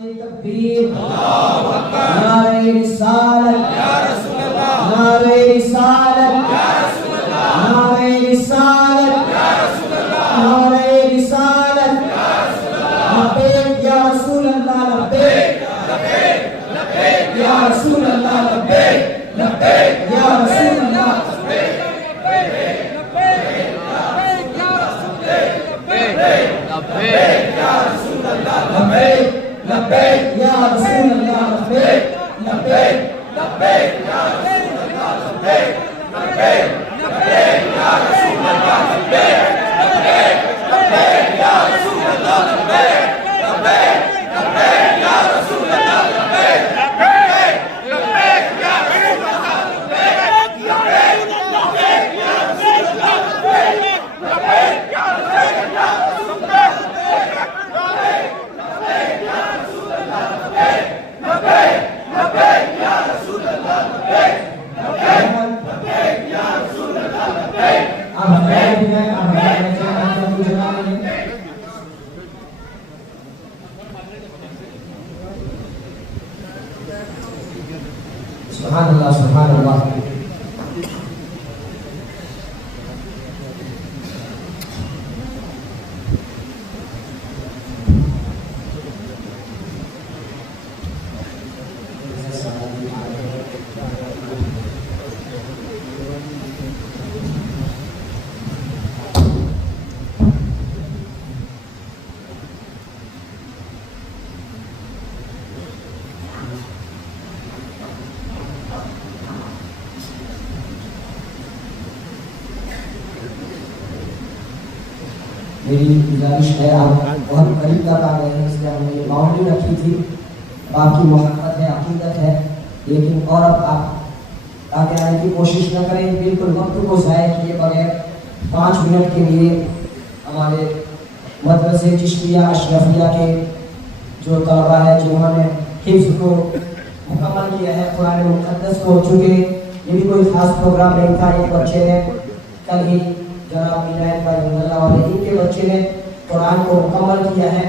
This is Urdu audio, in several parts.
تکبیر، نعرہ رسالت، نعرہ رسالت، نعرہ رسالت، نعرہ رسالت، لبیک یا رسول اللہ، لبیک یا رسول اللہ، لبیک یا رسول اللہ، لبیک یا رسول اللہ، لبیک لبیک یا رسول اللہ، لبیک لبیک لبیک یا رسول اللہ، لبیک لبیک لبیک یا رسول اللہ، لبیک لبیک لبیک یا رسول اللہ، لبیک لبیک لبیک یا رسول اللہ، لبیک لبیک لبیک یا رسول اللہ، لبیک لبیک لبیک یا رسول اللہ، لبیک لبیک یا رسول اللہ، سبحان اللہ سبحان اللہ. میری گزارش ہے، آپ بہت قریب تک آ گئے ہیں، اس لیے ہم نے یہ باؤنڈری رکھی تھی. آپ کی محبت ہے، عقیدت ہے، لیکن اور اب آپ آگے آنے کی کوشش نہ کریں. بالکل وقت کو ضائع کیے بغیر 5 منٹ کے لیے ہمارے مدرسے چشتیہ اشرفیہ کے جو طلبا ہے جنہوں نے حفظ کو مکمل کیا ہے قرآن مقدس کو، چونکہ یہ بھی کوئی خاص پروگرام نہیں تھا. ایک بچے نے کل ہی جناب عنایت بھائی اللہ علیہ ان کے بچے نے قرآن کو مکمل کیا ہے،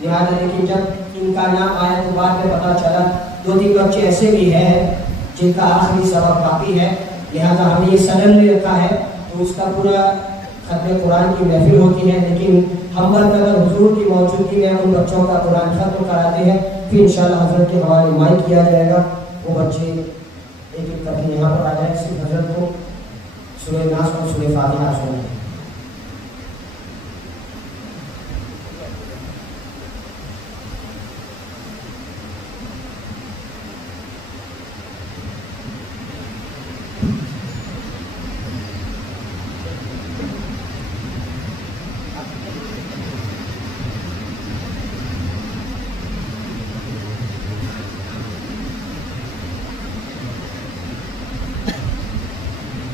لہٰذا لیکن جب ان کا نام آیا تو بعد میں پتہ چلا 2-3 بچے ایسے بھی ہیں جن کا آخری سبق باقی ہے، لہٰذا ہم نے یہ سڈنلی رکھا ہے. تو اس کا پورا ختم قرآن کی محفل ہوتی ہے، لیکن ہم برقرار حضور کی موجودگی میں ان بچوں کا قرآن ختم کراتے ہیں، پھر انشاءاللہ حضرت کے حوالے مائک کیا جائے گا. وہ بچے ایک ایک کر کے یہاں پر آ جائیں، صرف حضرت کو سورہ ناس اور سورہ فاتحہ سنیں.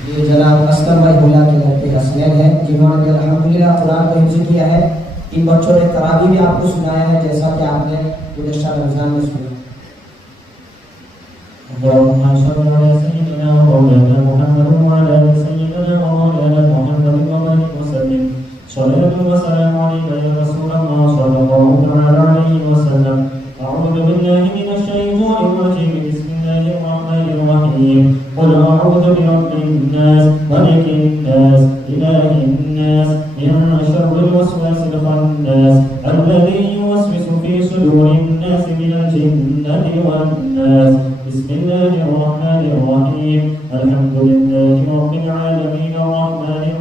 یہ جناب اسکر بھائی بھولا کے لڑکے حسنین ہیں جنہوں نے الحمدللہ قرآن کو حفظ کیا ہے. ان بچوں نے تراویح بھی آپ کو سنایا ہے جیسا کہ آپ نے گزشتہ رمضان میں سنا. اللهم صل على سيدنا ومولانا محمد وعلى ال سيدنا ومولانا محمد وبارك وسلم. صلاة وسلام عليك يا رسول الله صلى الله تعالى عليه وسلم. أعوذ بالله من الشيطان الرجيم. بسم الله الرحمن الرحيم. قل أعوذ برب الناس ملك الناس إله الناس من شر الوسواس الخناس الذي يوسوس في صدور الناس من الجنة والناس. بسم الله الرحمن الرحيم. الحمد لله رب العالمين الرحمن الرحيم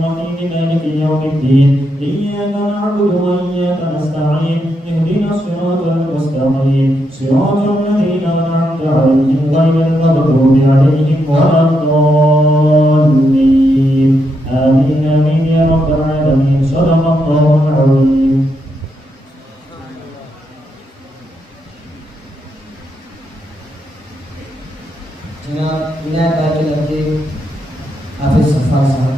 مالك يوم الدين. إياك نعبد وإياك نستعين. اهدنا الصراط المستقيم صراط الذين أنعمت عليهم غير المغضوب عليهم ولا الضالين. آمين آمين يا رب العالمين. صدق الله العظيم. جناب عنایت بھائی کے لڑکے حافظ صفار صاحب.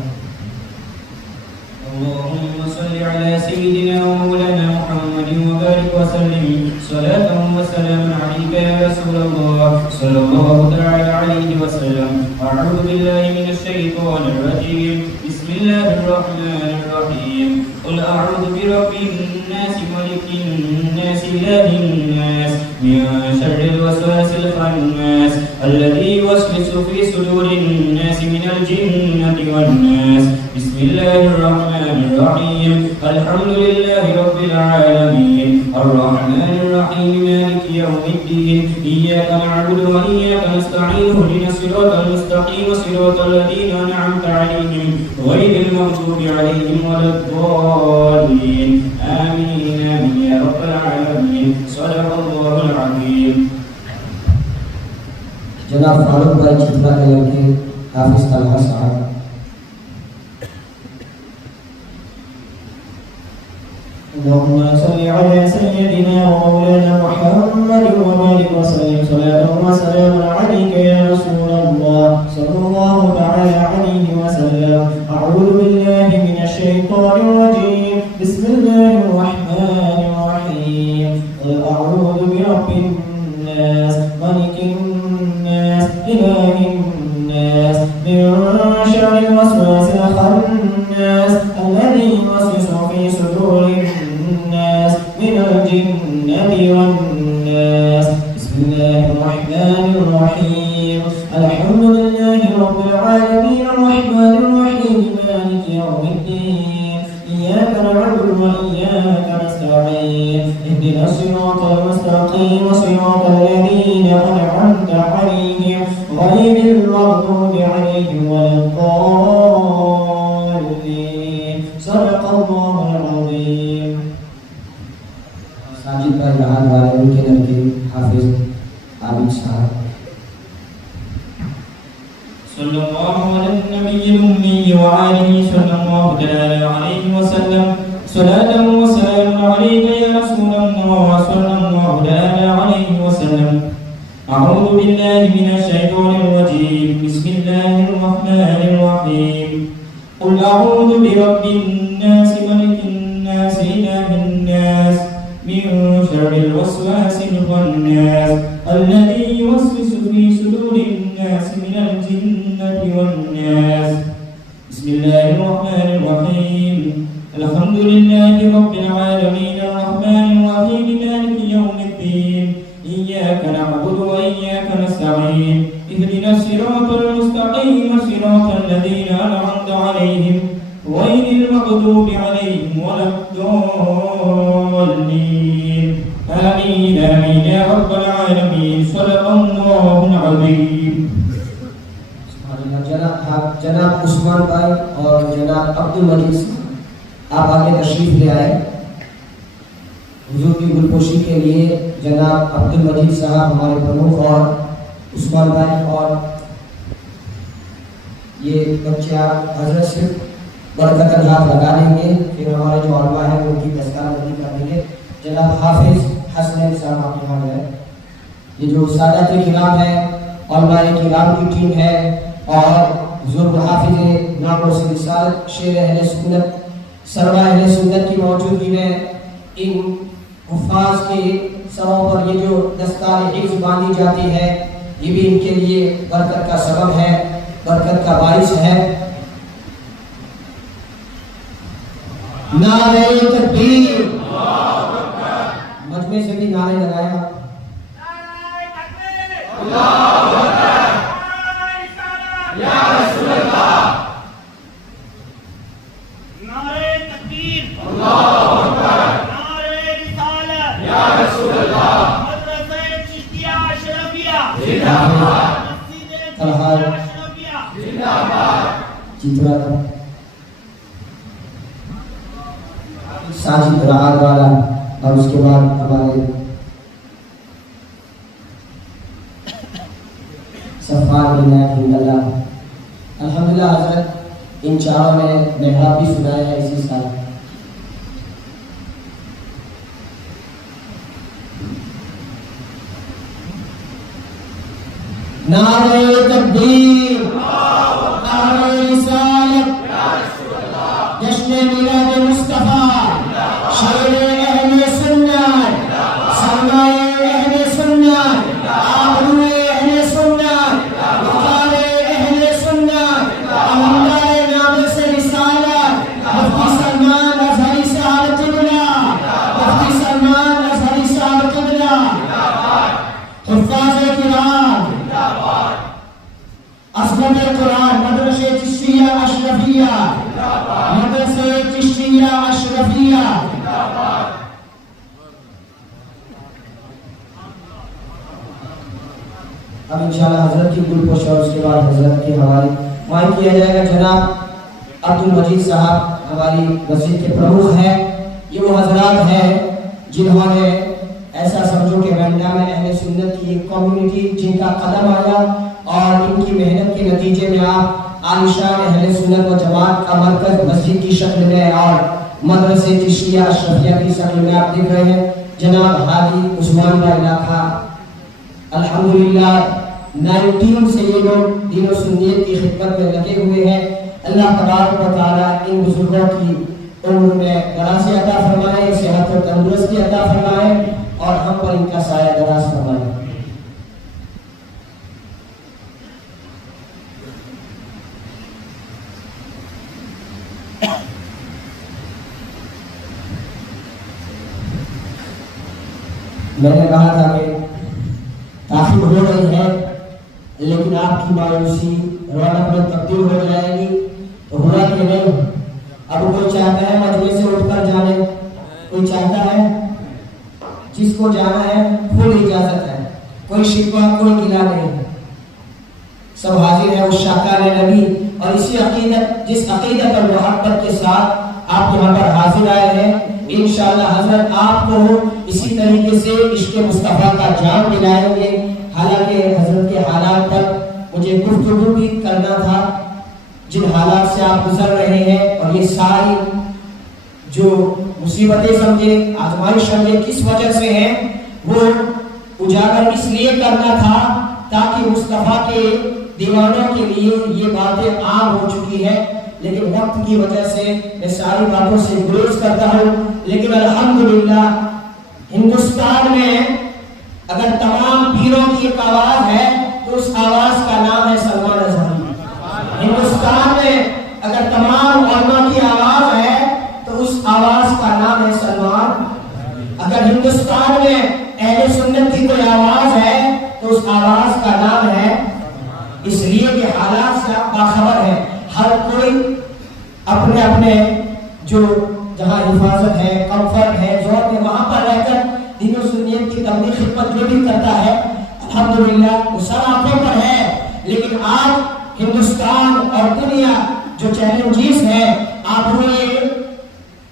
اللهم صل على سيدنا ومولانا محمد وبارك وسلم. صلاة وسلام عليك يا رسول الله صلى الله تعالى عليه وسلم. أعوذ بالله من الشيطان الرجيم. بسم الله الرحمن الرحيم. قل أعوذ برب الناس ملك الناس إله الناس من شر الوسواس الخناس الذي يوسوس في صدور الناس من الجنة والناس. بسم الله الرحمن الرحيم. الحمد لله رب العالمين الرحمن الرحيم مالك يوم الدين. إياك نعبد وإياك نستعين اهدنا الصراط المستقيم صراط الذين أنعمت عليهم غير المغضوب عليهم ولا الضالين. آمين آمين يا رب العالمين. صدق الله العظيم. جناب فاروق بھائی چترا کے لڑکے حافظ طلحہ صاحب. اللهم صل على سيدنا ومولانا محمد وبارك وسلم صلاة وسلاما عليك يا رسول الله صلى الله تعالى عليه وسلم. أعوذ بالله من الشيطان الرجيم. بسم الله الرحمن الرحيم. قل أعوذ برب الناس ملك الناس إله الناس من شر الوسواس الخناس الذي يوسوس في صدور الناس من الجنة والناس. بسم الله الرحمن الرحيم. الحمد لله رب العالمين الرحمن الرحيم مالك يوم الدين. إياك نعبد وإياك نستعين اهدنا الصراط المستقيم صراط الذين أنعمت عليهم غير المغضوب عليهم ولا الضالين. صدق الله العظيم. ساجد بھائی رہا والے ان کے لڑکے حافظ عابد صاحب. صلى الله على النبي الأمي وآله صلى الله تعالى عليه وسلم. صلاة وسلام عليك يا رسول الله صلى الله تعالى عليه وسلم. أعوذ بالله من الشيطان الرجيم. بسم الله الرحمن الرحيم. قل أعوذ برب الناس ملك الناس إله الناس من شر الوسواس الخناس الذي يوسوس في صدور الناس من الجنة والناس. بسم الله الرحمن الرحيم. الحمد لله رب العالمين الرحمن الرحيم مالك يوم الدين. إياك نعبد وإياك نستعين اهدنا الصراط المستقيم صراط الذين أنعمت عليهم غير المغضوب عليهم ولا الضالين. آمين آمين يا رب العالمين. صدق الله العظيم. جناب عثمان بھائی اور جناب عبد المجید آپ آگے تشریف لے آئے. حضور کی گلپوشی کے لیے جناب عبد المجید صاحب ہمارے پرمکھ اور عثمان بھائی اور یہ بچہ حضرت صرف برکت ہاتھ لگا دیں گے. پھر ہمارے جو علماء ہیں وہ ان کی تذکرہ بندی کر دیں گے. جناب حافظ حسنین صاحب آپ یہاں گئے. یہ جو سادات کرام ہے علماء کرام کی ٹیم ہے اور بزرگ حافظ نام و رسالت شیر اہل سنت سروا اہل سنت کی موجودگی میں ان حفاظ کے سروں پر یہ جو دستار حفظ باندھی جاتی ہے یہ بھی ان کے لیے برکت کا سبب ہے, برکت کا باعث ہے. نعرہ تکبیر, مجمع سے بھی نعرے لگایا. یا رسول اللہ. نعرہ تکبیر. اللہ اکبر. نعرہ رسالت. یا رسول اللہ. مدرسہ چشتیہ اشرفیہ زندہ باد. مسجد چشتیہ اشرفیہ زندہ باد. چترا ساجد راہر والا اور اس کے بعد ہمارے صفان بن اللہ. الحمدللہ حضرت ان چاروں نے محراب بھی سنایا ہے اسی سال. نعرہ تکبیر, نعرہ رسالت, جشن میلاد مصطفیٰ, شیر اہل سنت, سرمایہ اہل سنت, آبرو اہل سنت, وقار اہل سنت, علمدار نام سے رسالت, مفتی سلمان اظہری صاحب قبلہ, مفتی سلمان اظہری صاحب قبلہ. حفاظ کرام عصمت قرآن مدرسہ چشتیہ اشرفیہ مدرسہ چشتیہ اشرفیہ اب انشاءاللہ حضرت کی گل پوش اور اس کے بعد حضرت کے حوالے مائن کیا جائے گا جناب عبد المجید صاحب ہماری مسجد کے پرموکھ ہیں. یہ وہ حضرات ہیں جنہوں نے ایسا سمجھو کہ رنڈا میں اہل سنت کی ایک کمیونٹی جن کا قدم آیا اور ان کی محنت کے نتیجے میں آپ عالیشان اہل سنت و جماعت کا مرکز مسجد کی شکل میں اور مدرسے چشتیہ اشرفیہ کی شکل میں آپ دیکھ رہے ہیں. جناب حاجی عثمان کا علاقہ الحمدللہ 19 سے یہ لوگ دین و سنیت کی خدمت میں لگے ہوئے ہیں. اللہ تبارک و تعالی ان بزرگوں کی عمر میں دراز عطا فرمائے, صحت و تندرستی عطا فرمائے اور ہم پر ان کا سایہ دراز فرمائے. میں نے کہا تھا کہ تاخیر ہو رہی ہے لیکن آپ کی مایوسی رونق میں تبدیل ہو جائے گی تو ہوا کہ نہیں. اب کوئی چاہتا ہے مجلس سے اٹھ کر جانے, کوئی چاہتا ہے جس کو جانا ہے فل اجازت ہے, کوئی شکوہ کوئی گلہ نہیں, سب حاضر ہے اس شاکار نبی اور اسی عقیدت جس عقیدت اور محبت کے ساتھ آپ یہاں پر حاضر آئے ہیں. انشاءاللہ حضرت آپ کو اسی طریقے سے عشق مصطفیٰ کا جام دلائیں گے. حالانکہ حضرت کے حالات پر مجھے گفتگو بھی کرنا تھا, جن حالات سے آپ گزر رہے ہیں اور یہ ساری جو مصیبتیں سمجھے آزمائش سمجھے کس وجہ سے ہیں وہ اجاگر اس لیے کرنا تھا تاکہ مصطفیٰ کے دیوانوں کے لیے یہ باتیں عام ہو چکی ہے. لیکن وقت کی وجہ سے میں ساری باتوں سے گریز کرتا ہوں. لیکن الحمدللہ ہندوستان میں اگر تمام پیروں کی ایک آواز ہے تو اس آواز کا نام ہے سلمان اظہری. ہندوستان میں اگر تمام علماء کی آواز ہے تو اس آواز کا نام ہے سلمان. اگر ہندوستان میں اہل سنت کی کوئی آواز ہے تو اس آواز کا نام ہے, اس لیے کہ حالات سے آپ باخبر ہیں. ہر کوئی اپنے اپنے جو جہاں حفاظت ہے, کمفرٹ ہے, زور میں وہاں پر رہ کر دین و سنیت کی تبلیغ خدمت جو بھی کرتا ہے الحمدللہ وہ سب آنکھوں پر ہے. لیکن آج ہندوستان اور دنیا جو چیلنجز ہیں آپ ہوئے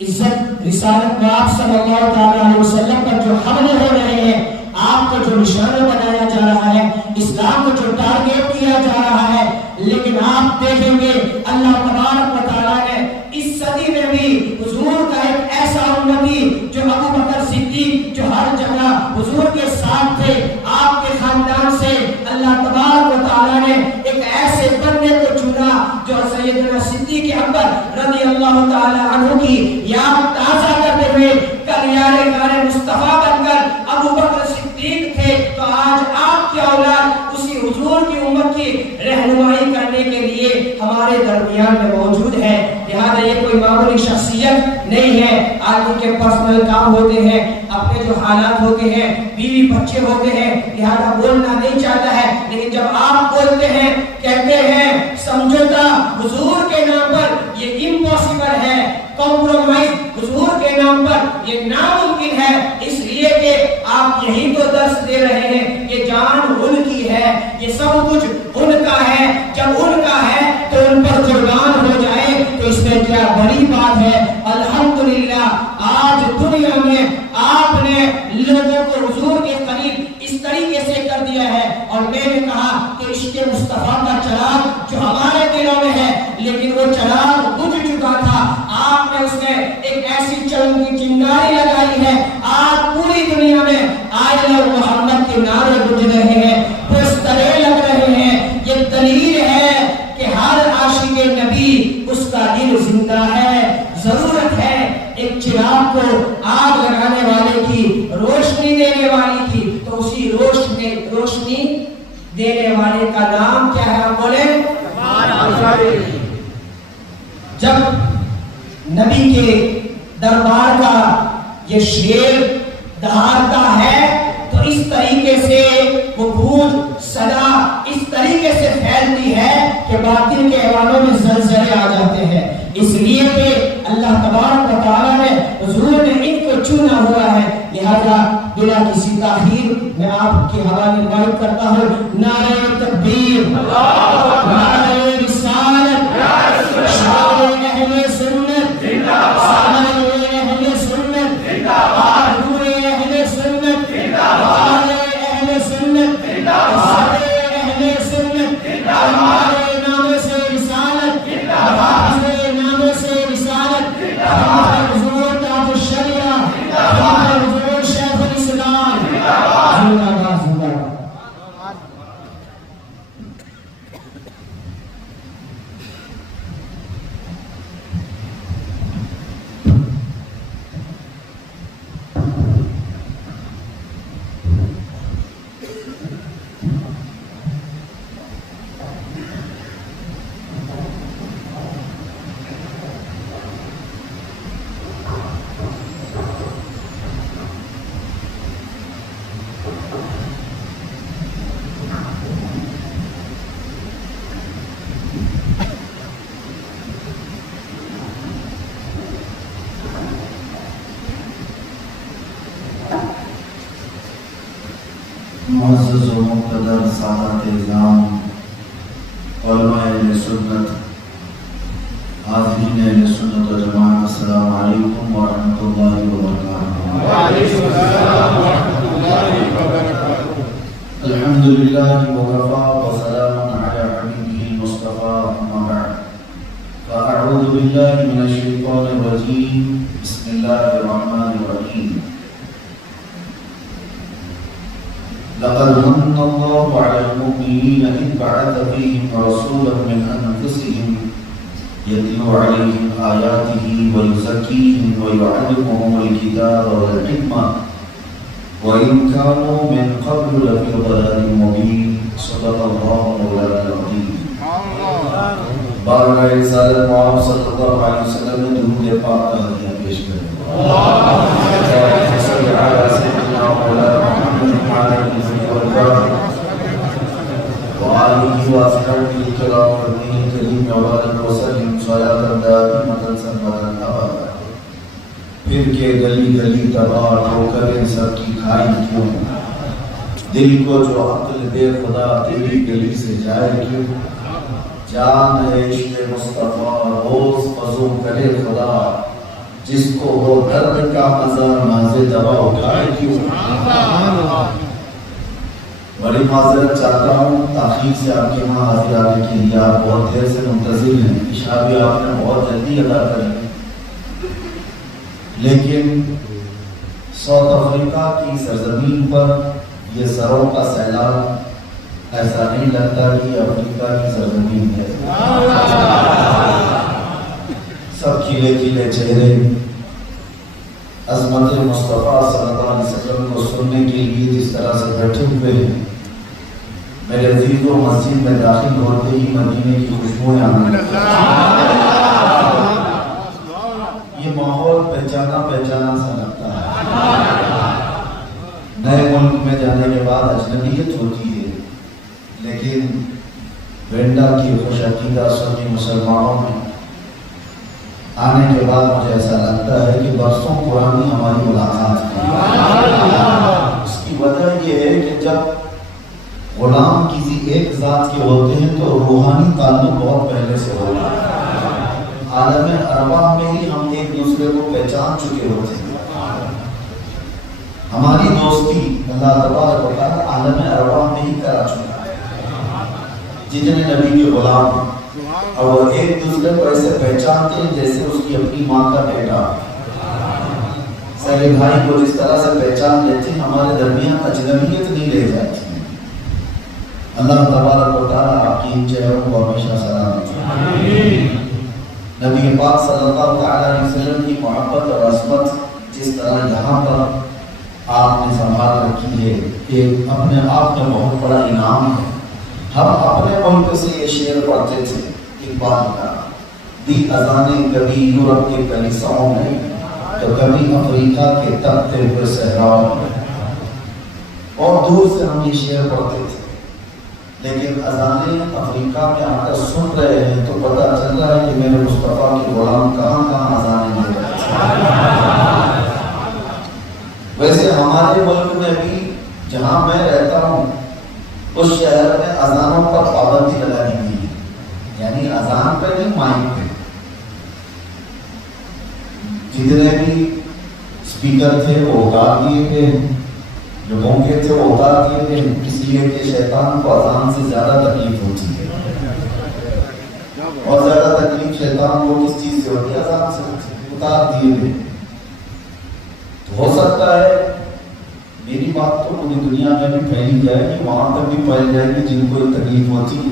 عزت رسالت میں آپ صلی اللہ علیہ وسلم پر جو حملے ہو رہے ہیں, آپ کو جو نشانہ بنایا جا رہا ہے, اسلام کو جو ٹارگیٹ کیا جا رہا ہے, لیکن آپ دیکھیں گے اللہ تبارک و تعالیٰ نے اس صدی میں بھی حضور کا ایک ایسا امتی جو ابو بکر صدیق جو ہر جگہ حضور کے ساتھ تھے, آپ کے خاندان سے اللہ تبارک و تعالیٰ نے ایک ایسے بندے کو چنا جو سیدنا صدیق اکبر رضی اللہ تعالیٰ عنہ کی یاد تازہ کرتے ہوئے کل یار غار مصطفیٰ بن کر ابو بکر صدیق تھے, تو آج آپ کی اولاد اسی حضور کی امت کی رہنمائی کرنے کے لیے ہمارے درمیان میں موجود ہے. لہذا یہ کوئی معمولی شخصیت نہیں ہے. آدمی کے پرسنل کام ہوتے ہیں, اپنے جو حالات ہوتے ہیں, بیوی بچے ہوتے ہیں, لہذا بولنا نہیں چاہتا ہے. لیکن جب آپ بولتے ہیں, کہتے ہیں سمجھوتا حضور کے نام پر یہ امپاسبل ہے, کمپرومائز حضور کے نام پر یہ ناممکن ہے, اس لیے کہ آپ یہی تو درس دے رہے ہیں کہ جان ان کی ہے, یہ سب کچھ ان کا ہے. جب ان کا ہے تو ان پر قربان ہو جائے تو اس میں کیا بڑی بات ہے. الحمدللہ آج دنیا میں آپ نے لوگوں کو حضور کے قریب اس طریقے سے کر دیا ہے. اور میں نے کہا کہ عشق مصطفیٰ کا چراغ جو ہمارے دلوں میں ہے, لیکن وہ چراغ بجھ چکا تھا. آپ نے اس میں ایک ایسی چمن کی چنگاری لگائی ہے, آج پوری دنیا میں آئی لو محمد کے نعرے گونج رہے ہیں, پوسٹریں لگ رہے ہیں. یہ دلیل ہے کہ ہر عاشق نبی اس کا دل زندہ ہے. ضرورت ہے ایک چراغ کو آگ لگانے والے کی, روشنی دینے والی کی, تو اسی روشنی دینے والے کا نام کیا ہے؟ آپ بولیں. جب نبی کے دربار کا یہ شیر دہاڑتا ہے تو اس طریقے طریقے سے وہ گونج صدا اس طریقے سے پھیلتی ہے کہ باطل کے ایوانوں میں زلزلے آ جاتے ہیں. اس لیے کہ اللہ تبارک و تعالیٰ نے حضور نے ان کو چنا ہوا ہے. لہذا بلا کسی تاخیر میں آپ کے حوالے روایت کرتا ہوں. نعرہ تکبیر، نعرہ رسالت، شعار اہل سنت، سامع اہل سنت، آرزو اہل سنت، آل اہل سنت، سارے اہل سنت، ہمارے نام سے رسالت، ہمارے نام سے رسالت، ہمارے حضور تاج الشریعہ، ہمارے حضور شیخ الاسلام، زندہ باد زندہ باد. معزز و مقتدر سادات اعظام، علماء اہل سنت، حاضرین اہل سنت و جماعت، السلام علیکم ورحمۃ اللہ وبرکاتہ. وعلیکم السلام ورحمۃ اللہ وبرکاتہ. الحمد للہ وکفیٰ وسلام علی حبیبہ المصطفیٰ، اما بعد فاعوذ باللہ من الشیطان الرجیم، بسم اللہ الرحمن الرحیم. لقد من الله على المؤمنين إذ بعث فيهم رسولا من أنفسهم يتلو عليهم آياته ويزكيهم ويعلمهم الكتاب والحكمة وإن كانوا من قبل لفي ضلال مبين. صدق الله مولانا العظيم. بارگاہ رسالت معاذ صلی اللہ علیہ وسلم نے درود پاک کا ہدیہ پیش کرے. اللهم صل على سيدنا مولانا محمد وآلہ وأصحابہ الکرام والنبی الکریم وبارک وسلم صلاۃ دائمۃ سرمدا ابدا. پھر کے گلی گلی تباہ ہو کر سب کی کھائی کیوں، دل کو جو عقل دے خدا تیری گلی سے جائے کیوں. جان ہے عشق مصطفیٰ روز فضو کرے خدا، جس کو وہ درد کا مزہ ناز دوا اٹھائے کیوں. بڑی معذرت چاہتا ہوں تاخیر سے آپ کے وہاں حاضر آنے کے لیے. آپ بہت دیر سے منتظر ہیں، عشاء بھی آپ نے بہت جلدی ادا کری، لیکن ساؤتھ افریقہ کی سرزمین پر یہ سروں کا سیلاب ایسا نہیں لگتا کہ افریقہ کی سرزمین ہے. سب کھلے کھلے چہرے عظمت مصطفیٰ صلی اللہ علیہ وسلم کو سننے کے لیے جس طرح سے بیٹھے ہوئے ہیں. میرے عزیزوں، مسجد میں داخل ہوتے ہی مدینے کی خوشبوئیں آنے لگی. یہ ماحول پہچانا پہچانا سا لگتا ہے. نئے ملک میں جانے کے بعد اجنبیت ہوتی ہے، لیکن وینڈا کی خوش عقیدہ سنی مسلمانوں میں آنے کے بعد مجھے ایسا لگتا ہے کہ برسوں پرانی ہماری ملاقات ہے. اس کی وجہ یہ ہے کہ جب غلام کسی ایک ذات کے ہوتے ہیں تو روحانی تعلق بہت پہلے سے ہوتا ہے. عالم ارواح میں ہی ہم ایک دوسرے کو پہچان چکے ہوتے ہیں. ہماری دوستی اللہ تبارک و تعالی عالم ارواح میں ہی کرا چکا ہے. جتنے نبی کے غلام ہیں اور وہ ایک دوسرے کو ایسے پہچانتے ہیں جیسے اس کی اپنی ماں کا بیٹا. سارے بھائی کو جس طرح سے پہچان لیتے ہیں، ہمارے درمیان اجنبیت نہیں رہ جاتی. اللہ تبارک و تعالیٰ آپ کی ان چہروں کو ہمیشہ سلامت رکھے. نبی پاک صلی اللہ علیہ وسلم کی محبت اور عصمت جس طرح یہاں پر آپ نے سنبھال رکھی ہے، یہ اپنے آپ میں بہت بڑا انعام ہے. ہم اپنے ملک سے یہ شعر پڑھتے تھے اقبال کا، دی اذانیں کبھی یورپ کے کلیساؤں میں تو کبھی افریقہ کے تپتے ہوئے صحراؤں میں. اور دور سے ہم یہ شعر پڑھتے تھے، لیکن اذانیں افریقہ میں آ کر سن رہے ہیں تو پتہ چل رہا ہے کہ میرے مصطفیٰ کے غلام کہاں کہاں اذانیں دے رہے ہیں۔ ویسے ہمارے ملک میں بھی جہاں میں رہتا ہوں اس شہر میں اذانوں پر پابندی لگا دی گئی ہے، یعنی اذان پہ نہیں، مائک پہ جتنے بھی اسپیکر تھے وہ اتار دیے گئے، جو گونگے تھے وہ اتار دیے گئے، اس لیے کہ شیطان کو اذان سے زیادہ تکلیف ہوتی ہے، اور زیادہ تکلیف شیطان کو کس چیز سے ہوتی ہے؟ اذان سے اتار دیے گئے۔ تو ہو سکتا ہے میری بات تو پوری دنیا میں بھی پھیلی جائے کہ وہاں تک بھی پھیل جائے گی جن کو تکلیف ہوتی ہے،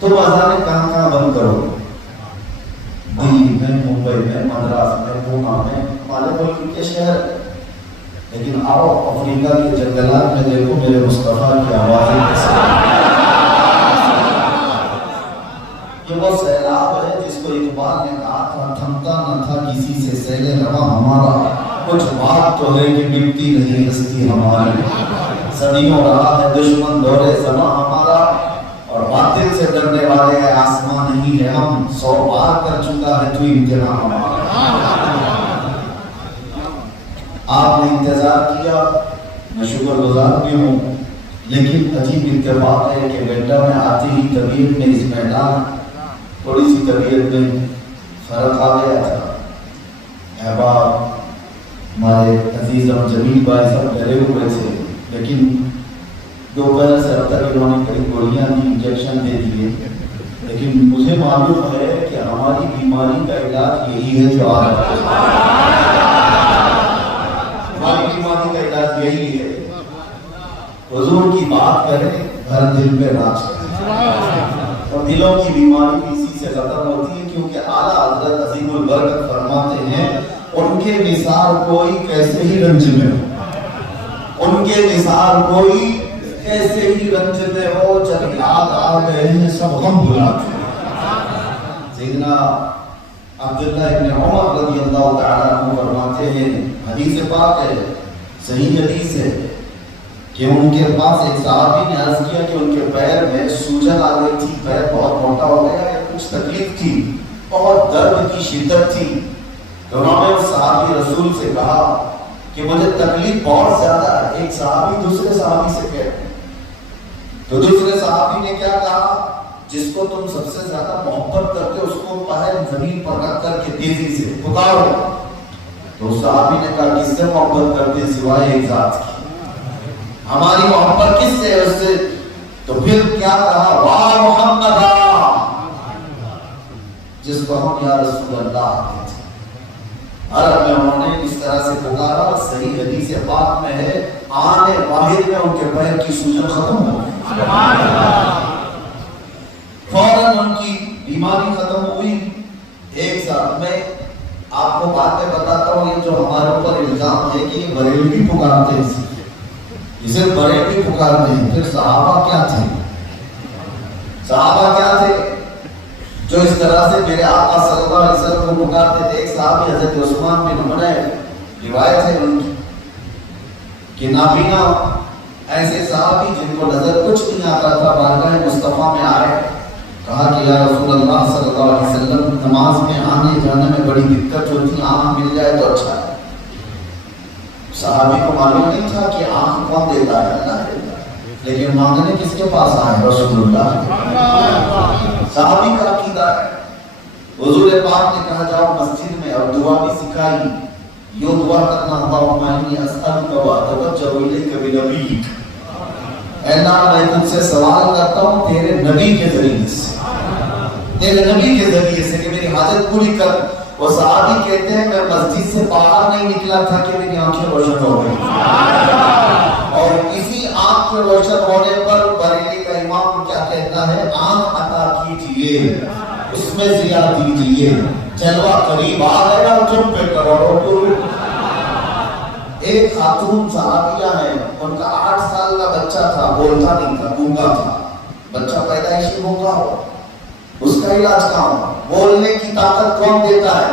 تو اذانیں کہاں کہاں بند کرو، دلی میں، ممبئی میں، مدراس میں، پونا میں، ہمارے ملک کے شہر۔ لیکن آؤ افریقہ کے جنگلات میں دیکھو میرے مصطفیٰ کی آوازیں کیسے، یہ وہ سیلاب ہے جس کو اقبال نے کہا تھا، تھمتا نہ تھا کسی سے سیل رواں ہمارا، کچھ بات تو ہے کہ مٹتی نہیں ہستی ہماری، صدیوں رہا ہے دشمن دورے زماں ہمارا، اور باطل سے ڈرنے والے ہیں آسمان نہیں ہے ہم، 100 بار کر چکا ہے تو امتحان ہمارا۔ آپ نے انتظار کیا، میں شکر گزار بھی ہوں، لیکن عجیب اتفاق ہے کہ بیٹا میں آتے ہی طبیعت میں اس میدان تھوڑی سی طبیعت میں فرق آ گیا تھا۔ احباب ہمارے عزیز اور جمیل بھائی سب ڈرے ہوئے تھے، لیکن دوپہر سے اب تک انہوں نے کئی گولیاں دی، انجیکشن دے دیے، لیکن مجھے معلوم ہے کہ ہماری بیماری کا علاج یہی ہے جو آ رہا ہے، ہماری بیماری کا علاج یہی ہے، حضور کی بات کریں ہر دل پہ راج کریں، اور دلوں کی بیماری بھی اسی سے ختم ہوتی ہے، کیونکہ اعلیٰ حضرت عظیم البرکت فرماتے ہیں ان کے نثار کوئی کیسے ہی رنج میں ہو، ان کے نثار کوئی کیسے ہی رنج میں ہو، جب یاد آ گئے ہیں سب غم بھلا چکے۔ سیدنا عبداللہ ابن عمر رضی اللہ تعالیٰ عنہ فرماتے ہیں، حدیث پاک ہے، صحیح حدیث ہے، کہ ان کے پاس ایک صحابی نے عرض کیا کہ ان کے پیر میں سوجن آ گئی تھی، پیر بہت موٹا ہو گیا ہے، کچھ تکلیف تھی، بہت درد کی شدت تھی، تو انہوں نے اس صحابی رسول سے کہا کہ مجھے تکلیف بہت زیادہ ہے۔ ایک صحابی دوسرے صحابی سے کہتے ہیں، تو دوسرے صحابی نے کیا کہا، جس کو تم سب سے زیادہ محبت کرتے ہو اس کو پیر زمین پر رکھ کر کے تیزی سے پکارو۔ تو صحابی نے کہا کس سے محبت کرتے سوائے ایک ذات کی، ہماری محبت کس سے ہے اس سے؟ تو پھر کیا کہا، واہ محمد، جس کو ہم یا رسول اللہ کہتے ہیں۔ عرب میں انہوں نے اس طرح سے پکارا، صحیح حدیث پاک میں ہے، آنے واحد میں ان کے پیر کی سوجن ختم ہو گئی، فوراً ان کی بیماری ختم ہوئی۔ ایک ساتھ میں آپ کو باتیں بتاتا ہوں، یہ جو ہمارے اوپر الزام ہے کہ یہ بریلوی پکارتے ہیں، اسے بریلوی پکارتے ہیں، پھر صحابہ کیا تھے؟ صحابہ کیا تھے جو اس طرح سے میرے آقا صلی اللہ علیہ وسلم کو پکارتے تھے؟ ایک صحابی حضرت عثمان بن حنیف، روایت ہے ان کی کہ نابینا ایسے صحابی جن کو نظر کچھ نہیں آتا تھا، بارگاہ مصطفیٰ میں آئے، کہا کہ یا رسول اللہ صلی اللہ علیہ وسلم، نماز میں آنے جانے میں بڑی دقت ہوتی، آنکھ مل جائے تو اچھا ہے۔ صحابی کو معلوم نہیں تھا کہ آنکھ کون دیتا ہے، اللہ دیتا ہے، لیکن مانگنے کس کے پاس آئے؟ رسول اللہ۔ صحابی کا عقیدہ ہے، حضور پاک نے کہا جاؤ مسجد میں، اور دعا بھی سکھائی، یہ دعا کرنا، اللہم انی اسألک واتوجہ الیک بنبیک، اے اللہ میں تجھ سے سوال کرتا ہوں تیرے نبی کے ذریعے سے، تیرے نبی کے ذریعے سے کہ میری حاجت پوری کر۔ وہ صحابی کہتے ہیں میں مسجد سے باہر نہیں نکلا تھا کہ میری آنکھیں روشن ہو گئی، اور اسی آنکھ کے روشن ہونے پر بریلی کا امام کیا کہتا ہے، آنکھ عطا کیجئے، اس میں ضیا دیجئے، جلوہ قریب آ گیا تم پہ کروڑوں کو۔ ایک خاتون صحابیہ ہے، ان کا 8 سال کا بچہ تھا، بولتا نہیں تھا، گونگا تھا، بچہ پیدائشی گونگا ہو، اس کا علاج کہاں ہو؟ بولنے کی طاقت کون دیتا ہے؟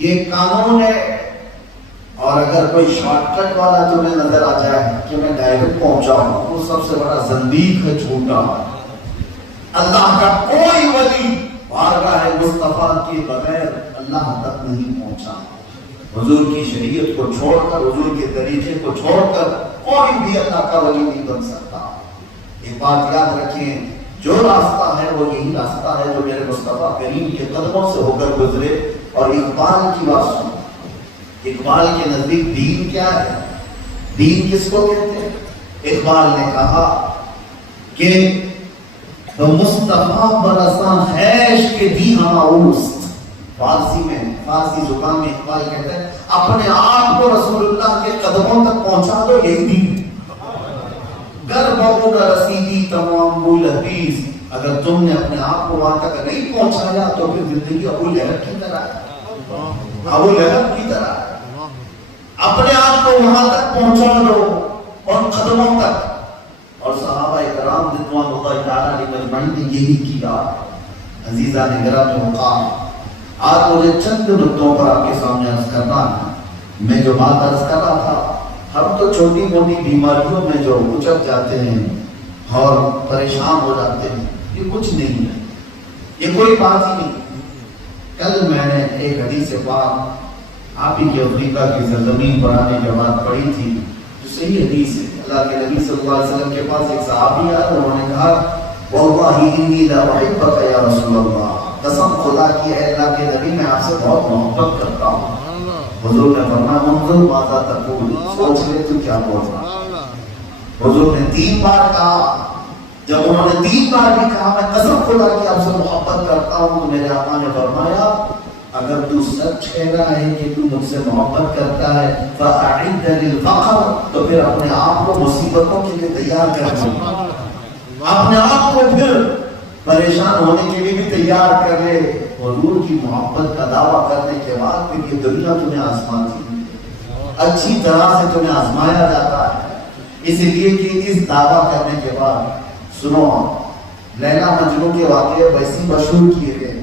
یہ قانون ہے. اور اگر کوئی شارٹ کٹ والا تمہیں نظر آ جائے کہ میں ڈائریکٹ پہنچاؤں، وہ سب سے بڑا زندیق ہے، جھوٹا. اللہ کا کوئی ولی بارگاہ مصطفیٰ کے بغیر اللہ تک نہیں پہنچا. حضور کی شریعت کو چھوڑ کر، حضور کے طریقے کو چھوڑ کر کوئی بھی اللہ کا ولی نہیں بن سکتا. ایک بات یاد رکھیں، جو راستہ ہے وہ یہی راستہ ہے جو میرے مصطفیٰ کریم کے قدموں سے ہو کر گزرے. اور اقبال کی بات سنو، اقبال کے نزدیک دین کیا ہے؟ دین کس کو کہتے ہیں؟ اقبال نے کہا کہ تو مصطفیٰ برساں خیش کے دی ہماؤست. فارسی میں، فارسی زبان میں اقبال کہتے ہیں اپنے آپ کو رسول اللہ کے قدموں تک پہنچا دو، یہی دین. گر بہو نہ رسیدی تمام بول حدیث، اگر تم نے اپنے آپ کو وہاں تک نہیں پہنچایا تو پھر زندگی ابو لہب کی طرح ہے، ابو لہب کی طرح ہے. اپنے آپ کو وہاں تک پہنچا دو اور قدموں تک. اور صحابہ کرام رضوان اللہ تعالیٰ علیہ اجمعین نے یہی کیا. عزیزان گرامی مقام، آج مجھے چند نقطوں پر آپ کے سامنے عرض کرنا ہے. میں جو بات عرض کر رہا تھا، ہم تو چھوٹی موٹی بیماریوں میں جو اچک جاتے ہیں اور پریشان ہو جاتے ہیں، یہ کچھ نہیں ہے، یہ کوئی بات ہی نہیں. کل میں نے ایک حدیث پاک آپ ہی کے افریقہ کی سرزمین پر آنے کے بعد پڑھی تھی، جو صحیح حدیث ہے. اللہ کے نبی صلی اللہ علیہ وسلم کے پاس ایک صحابی آیا، انہوں نے کہا واللہ انی لا احبک یا رسول اللہ، قسم خدا کی ہے اللہ کے نبی میں آپ سے بہت محبت کرتا ہوں. حضور نے فرمایا منظر ماذا تقول، سوچ لے تو کیا بول رہا. حضور نے 3 بار کہا. جب انہوں نے 3 بار بھی کہا میں قسم خدا کی آپ سے محبت کرتا ہوں، تو میرے آقا نے فرمایا اگر تو سچ کہہ رہا ہے کہ تو مجھ سے محبت کرتا ہے فَأَعِدَّ لِلْفَقْرِ، تو پھر اپنے آپ کو مصیبتوں کے لیے تیار کر لے، اپنے آپ کو پھر پریشان ہونے کے لیے بھی تیار کر لے. حضور کی محبت کا دعویٰ کرنے کے بعد پھر یہ دنیا تمہیں آزماتی ہے، اچھی طرح سے تمہیں آزمایا جاتا ہے. اس لیے کہ اس دعویٰ کرنے کے بعد سنو، لیلا مجنون کے واقعے ویسی مشہور کیے گئے،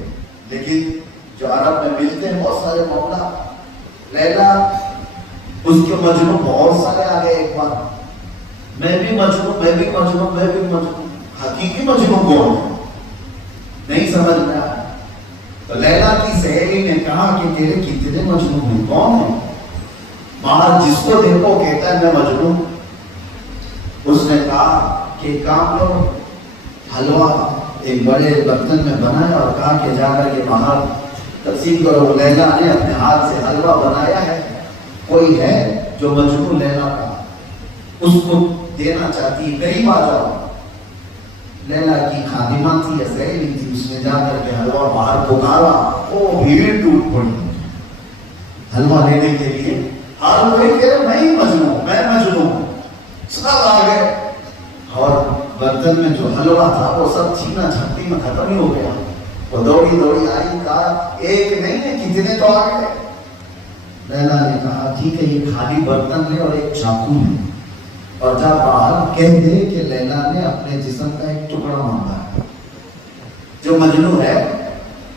لیکن جو عرب میں ملتے ہیں بہت سارے معاملہ. لیلا اس کے مجنون بہت سارے آ گئے. ایک بار میں بھی مجنون، میں بھی مجنون، میں بھی مجنون. حقیقی مجنون کون ہے نہیں سمجھ میں آیا. تو لیلا کی سہیلی نے کہا کہ تیرے کتنے مجنون ہیں، کون ہیں؟ باہر جس کو دیکھو کہتا ہے میں مجنون. اس نے کہا کہ ایک کام کرو، حلوہ ایک بڑے برتن میں بنایا اور کہا کہ جا کر کے باہر تقسیم کرو. لیلا نے اپنے ہاتھ سے حلوہ بنایا ہے، کوئی ہے جو مجنون لیلا کا اس کو دینا چاہتی ہے، قریب آ جاؤ. لیلا کی خادمہ تھی، سہیلی تھی، اس نے جا کر کے حلوہ باہر پکارا. وہ بھیڑ ٹوٹ پڑی حلوہ لینے کے لیے. ہر کوئی کہہ رہے میں ہی مجنون، میں مجنون. سب آ گئے اور برتن میں جو حلوہ تھا وہ سب چھینا جھپٹی میں ختم ہی ہو گیا. وہ دوڑی دوڑی آئی، کہا ایک نہیں ہے کتنے تو آ گئے. لیلا نے کہا ٹھیک ہے یہ خالی برتن لے اور ایک چاقو ہے، اور جا باہر کہہ دے کہ لیلا نے اپنے جسم کا ایک ٹکڑا مانگا ہے. جو مجنون ہے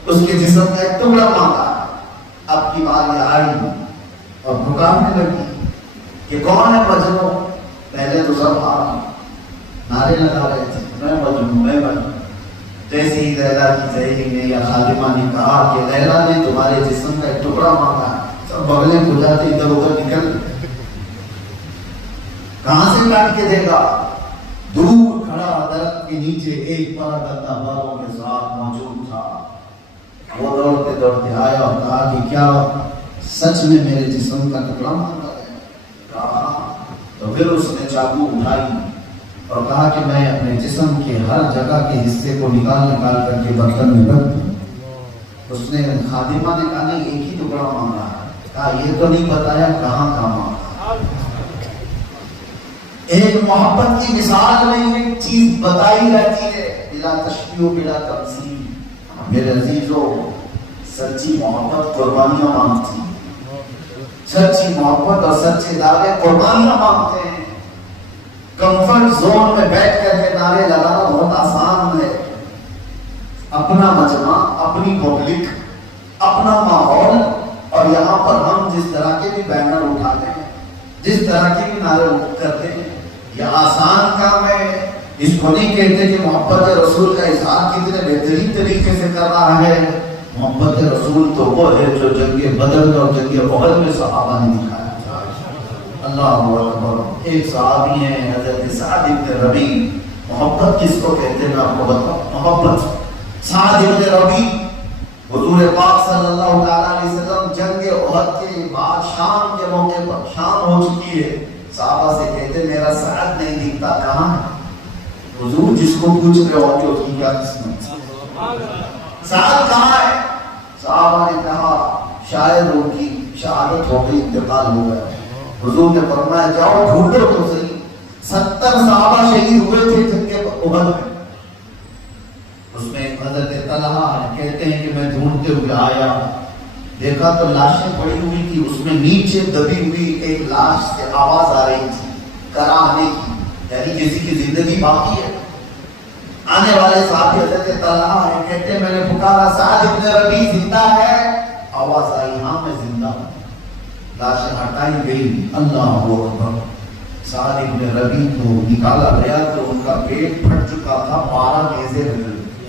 اس کے جسم کا ایک ٹکڑا مانگا. اب کی باری آئی اور پکارنے لگی کہ کون ہے مجنون. پہلے تو سب نعرے لگا رہے تھے میں مجنون، میں مجنون. جیسے ہی لیلا کی سہیلی نے یا خادمہ نے کہا کہ لیلا نے تمہارے جسم کا ایک ٹکڑا مانگا، سب بغلیں کھل جاتے ادھر ادھر نکل. کہاں سے کاٹ کے دے گا؟ دور کھڑا درخت کے نیچے ایک بڑا گدا بالوں کے ساتھ موجود تھا. وہ دوڑتے دوڑتے آیا اور کہا کہ کیا سچ میں میرے جسم کا ٹکڑا مانگا ہے؟ کہا. تو پھر اس نے چاقو اٹھائی اور کہا کہ میں اپنے جسم کے ہر جگہ کے حصے کو نکال کر کے برتن میں رکھ دوں. اس نے خادمہ نے کہا نہیں ایک ہی ٹکڑا مانگا ہے. کہا یہ تو نہیں بتایا کہاں مانگا. ایک محبت کی مثال میں ایک چیز بتائی رہتی ہے بلا تشبیہ و بلا تمثیل. میرے عزیزو، سچی محبت قربانیاں مانگتی ہے. سچی محبت اور سچے دعوے قربانیاں مانگتے ہیں. کمفرٹ زون میں بیٹھ کر کے نعرے لگانا بہت آسان ہے. اپنا مجمع، اپنی پبلک، اپنا ماحول اور یہاں پر ہم جس طرح کے بھی بینر اٹھاتے ہیں، جس طرح کے بھی نعرے کرتے ہیں، یہ آسان کام ہے۔ اس کو نہیں کہتے کہ محبت رسول کا اظہار کتنے بہترین طریقے سے کر رہا ہے۔ محبت رسول تو وہ ہے جو جنگ بدر اور جنگ احد میں صحابہ نے دکھایا۔ اللہ اکبر۔ ایک صحابی ہیں حضرت سعد بن ربی، محبت کس کو کہتے ہیں میں آپ کو بتاؤں۔ محبت سعد بن ربی، حضور پاک صلی اللہ تعالیٰ علیہ وسلم جنگ احد کے بعد شام کے موقع پر، شام ہو چکی ہے، صحابہ سے کہتے میرا سعد نہیں دکھتا، کہاں ہے؟ حضور جس کو پوچھ رہے ہو کہ اس کی کیا قسمت، سعد کہاں ہے؟ صحابہ نے کہا شاید ان کی شہادت ہو گئی، انتقال ہو گیا۔ حضور نے فرمایا جاؤ ڈھونڈو تو صحیح۔ 70 صحابہ شہید ہوئے تھے جنگ احد میں، اس میں حضرت طلحہ کہتے ہیں کہ میں ڈھونڈتے ہوئے آیا، دیکھا تو لاشیں پڑی ہوئی تھی، اس میں نیچے دبی ہوئی ایک لاش سے آواز آ رہی تھی کراہنے کی، یعنی کسی کی زندگی باقی ہے۔ آنے والے صحابی حضرت طلحہ ہیں، کہتے ہیں میں نے پکارا سعد بن ربی زندہ ہے؟ آواز آئی ہاں میں زندہ ہوں۔ لاشیں ہٹائی گئی، اللہ اکبر۔ سعد بن ربی کو نکالا گیا تو ان کا پیٹ پھٹ چکا تھا، 12 نیزے لگے ہوئے تھے،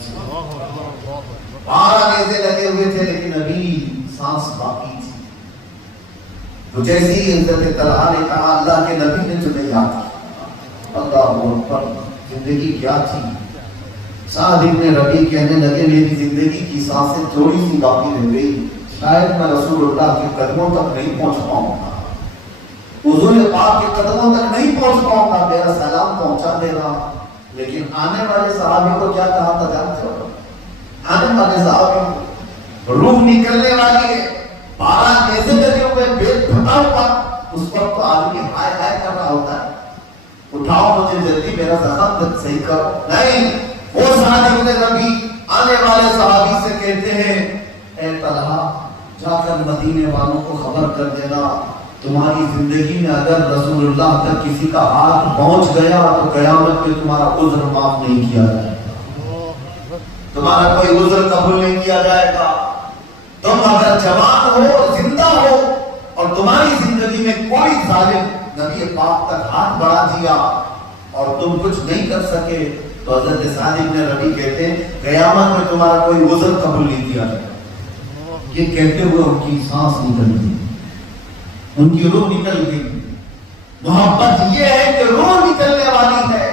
12 نیزے لگے ہوئے تھے، لیکن ابھی سانس باقی تھی۔ تو جیسی حضرت طلحہ نے کہا اللہ کے نبی نے تمہیں یاد کیا، اللہ اکبر، زندگی کیا تھی۔ سعد بن ربی کہنے لگے میری زندگی کی سانسیں تھوڑی سی باقی رہ گئی، شاید میں رسول اللہ کے قدموں تک نہیں پہنچ پاؤں گا، حضور پاک کے قدموں تک نہیں پہنچ پاؤں گا، میرا سلام پہنچا دینا۔ لیکن آنے والے صحابی کو کیا کہا تھا جانتے ہو؟ آنے والے صحابی روح نکلنے والی ہے، 12 نیزے لگے ہوئے، پیٹ پھٹا ہوا، اس وقت تو آدمی ہائے ہائے کر رہا ہوتا ہے، اٹھاؤ مجھے جلدی میرا زخم صحیح کرو۔ نہیں، وہ سعد بن ربی آنے والے صحابی سے کہتے ہیں اے طلحہ جا کر مدینے والوں کو خبر کر دینا تمہاری زندگی میں اگر رسول اللہ تک کسی کا ہاتھ پہنچ گیا تو قیامت میں تمہارا عذر معاف نہیں کیا جائے گا، تمہارا کوئی عذر قبول نہیں کیا جائے گا۔ تم اگر جوان ہو، زندہ ہو، اور تمہاری زندگی میں کوئی ظالم نبی پاک تک ہاتھ بڑھا دیا اور تم کچھ نہیں کر سکے تو حضرت سعد بن ربی کہتے ہیں قیامت میں تمہارا کوئی عذر قبول نہیں کیا جائے گا۔ یہ کہتے ہوئے ان کی سانس نکل گئی، ان کی روح نکل گئی۔ محبت یہ ہے کہ روح نکلنے والی ہے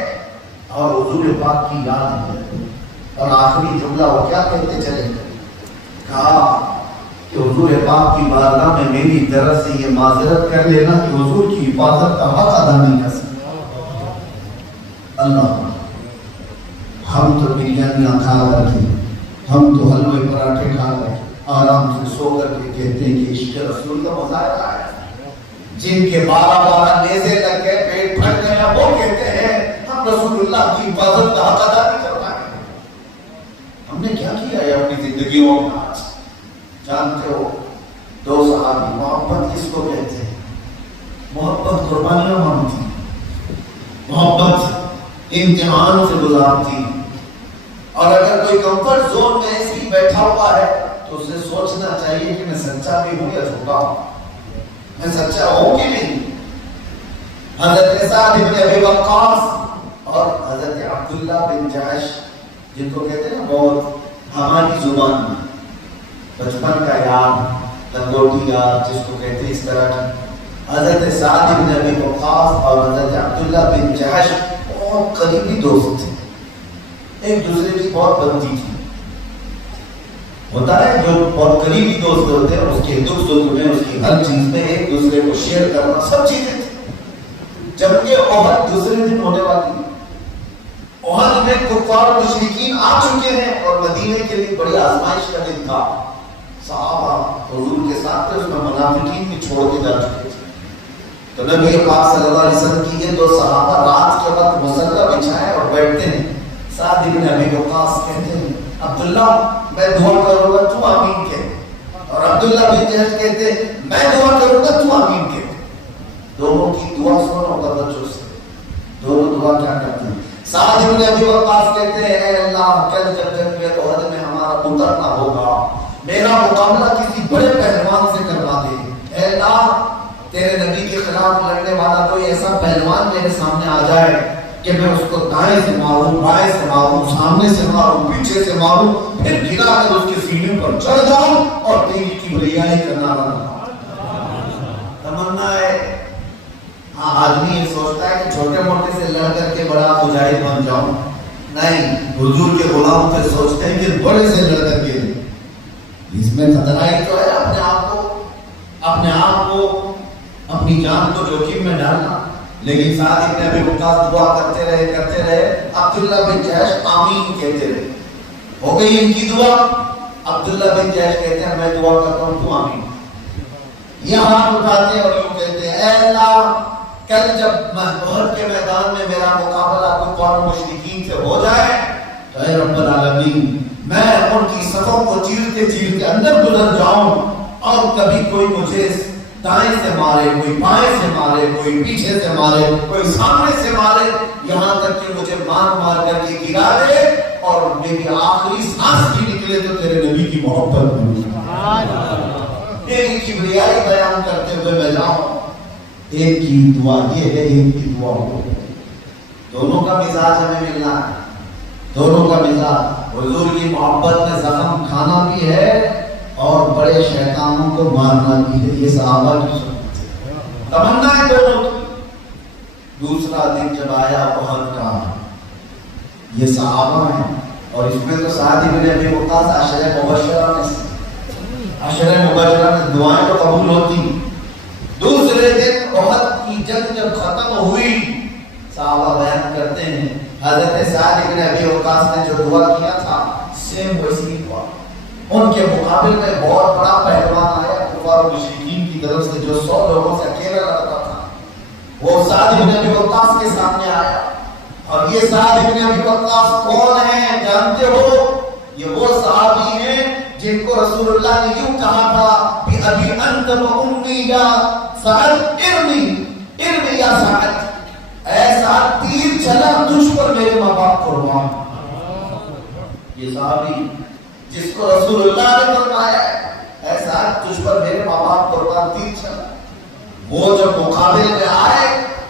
اور حضور پاک کی یاد ہے۔ اور آخری جملہ وہ کیا کہتے چلے گئے، کہا کہ حضور پاک کی بارگاہ میں میری طرف سے یہ معذرت کر لینا کہ حضور کی حفاظت کا حق ادا نہیں کر سکتا۔ اللہ، ہم تو بریانیاں کھا رہے ہیں، ہم تو حلوے پراٹھے کھا رہے ہیں، آرام سے سو کر کے کہتے ہیں کہ عشق رسول کا مظاہرہ ہے۔ جن کے 12 نیزے لگ گئے، پیٹ پھٹ گیا، وہ کہتے ہیں ہم رسول اللہ کی حفاظت کا حق ادا نہیں کر پائے۔ ہم نے کیا کیا ہے اپنی زندگیوں میں؟ آج جانتے ہو 2 صحابی، محبت کس کو کہتے ہیں؟ محبت قربانیاں مانگتی، محبت امتحان سے گزارتی، اور اگر کوئی کمفرٹ زون میں ایسے ہی بیٹھا ہوا ہے تو اسے سوچنا چاہیے کہ میں سچا بھی ہوں یا جھوٹا ہوں، میں سچا ہوں کہ نہیں۔ حضرت سعد بن ابی وقاص اور حضرت عبداللہ بن جحش، جن کو کہتے ہیں بہت ہماری زبان میں بچپن کا یاد، لنگوٹی یاد جس کو کہتے ہیں، اس طرح کی حضرت سعد بن ابی وقاص اور حضرت عبداللہ بن جحش بہت قریبی دوست تھے، ایک دوسرے کی بہت بنتی تھی۔ ہوتا ہے جو بہت قریبی دوست ہوتے ہیں اس کے دکھ سکھ میں، اس کی ہر چیز میں ایک دوسرے کو شیئر کرنا، سب چیزیں تھیں۔ جبکہ احد دوسرے دن ہونے والی، احد میں کفار و مشرکین آ چکے ہیں اور مدینے کے لیے بڑی آزمائش کا دن تھا۔ صحابہ حضور کے ساتھ تھے، اس میں منافقین بھی چھوڑ کے جا چکے تھے۔ تو نبی پاک صلی اللہ علیہ وسلم کی یہ 2 صحابہ رات کے وقت مصلی بچھائے اور بیٹھتے ہیں۔ سعد بن ابی وقاص کہتے ہیں عبداللہ میں دعا کروں گا تو آمین کہہ، اور عبداللہ بن جحش کہتے ہیں میں دعا کروں گا تو آمین کہہ۔ دونوں کی دعا سنو توجہ سے، دونوں دعا کیا کرتے ہیں۔ سعد بن ابی وقاص کہتے ہیں اے اللہ کل جب جنگ احد میں ہمارا اترنا ہوگا، میرا مقابلہ کسی بڑے پہلوان سے کرنا اللہ تیرے نبی کے خلاف لڑنے والا کوئی ایسا پہلوان میرے سامنے آ جائے کہ میں اس کو دائیں سے ماروں، بائیں سے ماروں، سامنے سے ماروں، پیچھے سے ماروں، پھر گرا کر اس کے سینے پر چڑھ جاؤں اور تیری کبریائی کرنا بنا۔ تمنا ہے ہاں آدمی یہ سوچتا ہے کہ چھوٹے موٹے سے لڑ کر کے بڑا مجاہد بن جاؤں، نہیں، حضور کے غلام سے سوچتے ہیں کہ بڑے سے لڑ کر کے، اس میں خطرہ ہی تو ہے اپنے آپ کو اپنی جان کو جوخم میں ڈالنا۔ لیکن سعد ابن ابی وقاص دعا کرتے رہے، عبداللہ بن جحش آمین کہتے رہے، ہو گئی ان کی دعا۔ عبداللہ بن جحش کہتے ہیں میں دعا کرتا ہوں تو آمین، یہ ہاتھ اٹھاتے ہیں اور یوں کہتے ہیں اے اللہ کل جب احد کے میدان میں میرا مقابلہ کفار مشرکین سے ہو جائے تو اے رب العالمین میں ان کی صفوں کو چیرتے چیرتے اندر گزر جاؤں اور کبھی کوئی مجھے دائیں سے مارے، کوئی بائیں سے مارے، کوئی پیچھے سے مارے، کوئی سامنے سے مارے، یہاں تک کہ مجھے مار مار کر کے گرا دے اور میری آخری سانس بھی نکلے تو تیرے نبی کی محبت میں ایک کبریائی بیان کرتے ہوئے میں جاؤں۔ ایک کی دعا یہ ہے، ایک کی دعا وہ ہے، دونوں کا مزاج ہمیں ملنا ہے، دونوں کا مزاج حضور کی محبت میں زخم کھانا بھی ہے اور بڑے شیطانوں کو مارنا بھی ہے، یہ صحابہ کی سنت ہے، تمنا ہے دونوں کی۔ دوسرا دن جب آیا احد کا، یہ صحابہ ہیں اور اس میں تو سعد ابن ابی وقاص عشرہ مبشرہ میں دعائیں تو قبول ہوتی۔ دوسرے دن احد کی جنگ جب ختم ہوئی، صحابہ بیان کرتے ہیں حضرت سعد ابن ابی وقاص نے جو دعا کیا تھا سیم ویسی دعا، ان کے مقابل میں بہت بڑا پہلوان آیا کفار و مشرکین کی طرف سے جو 100 لوگوں سے اکیلا لڑتا تھا، وہ سعد ابن ابی وقاص کے سامنے آیا۔ اور یہ سعد ابن ابی وقاص کون ہیں جانتے ہو؟ یہ وہ صحابی ہیں جن کو رسول اللہ نے یوں کہا تھا کہ ابھی انت و امی یا سعد ارمی یا سعد، اے سعد تیر چلا تجھ پر میرے ماں باپ قربان۔ یہ صحابی جس کو رسول اللہ نے فرمایا اے سعد تجھ پر میرے ماں باپ قربان، تیر چلا، وہ جب مقابلے میں آئے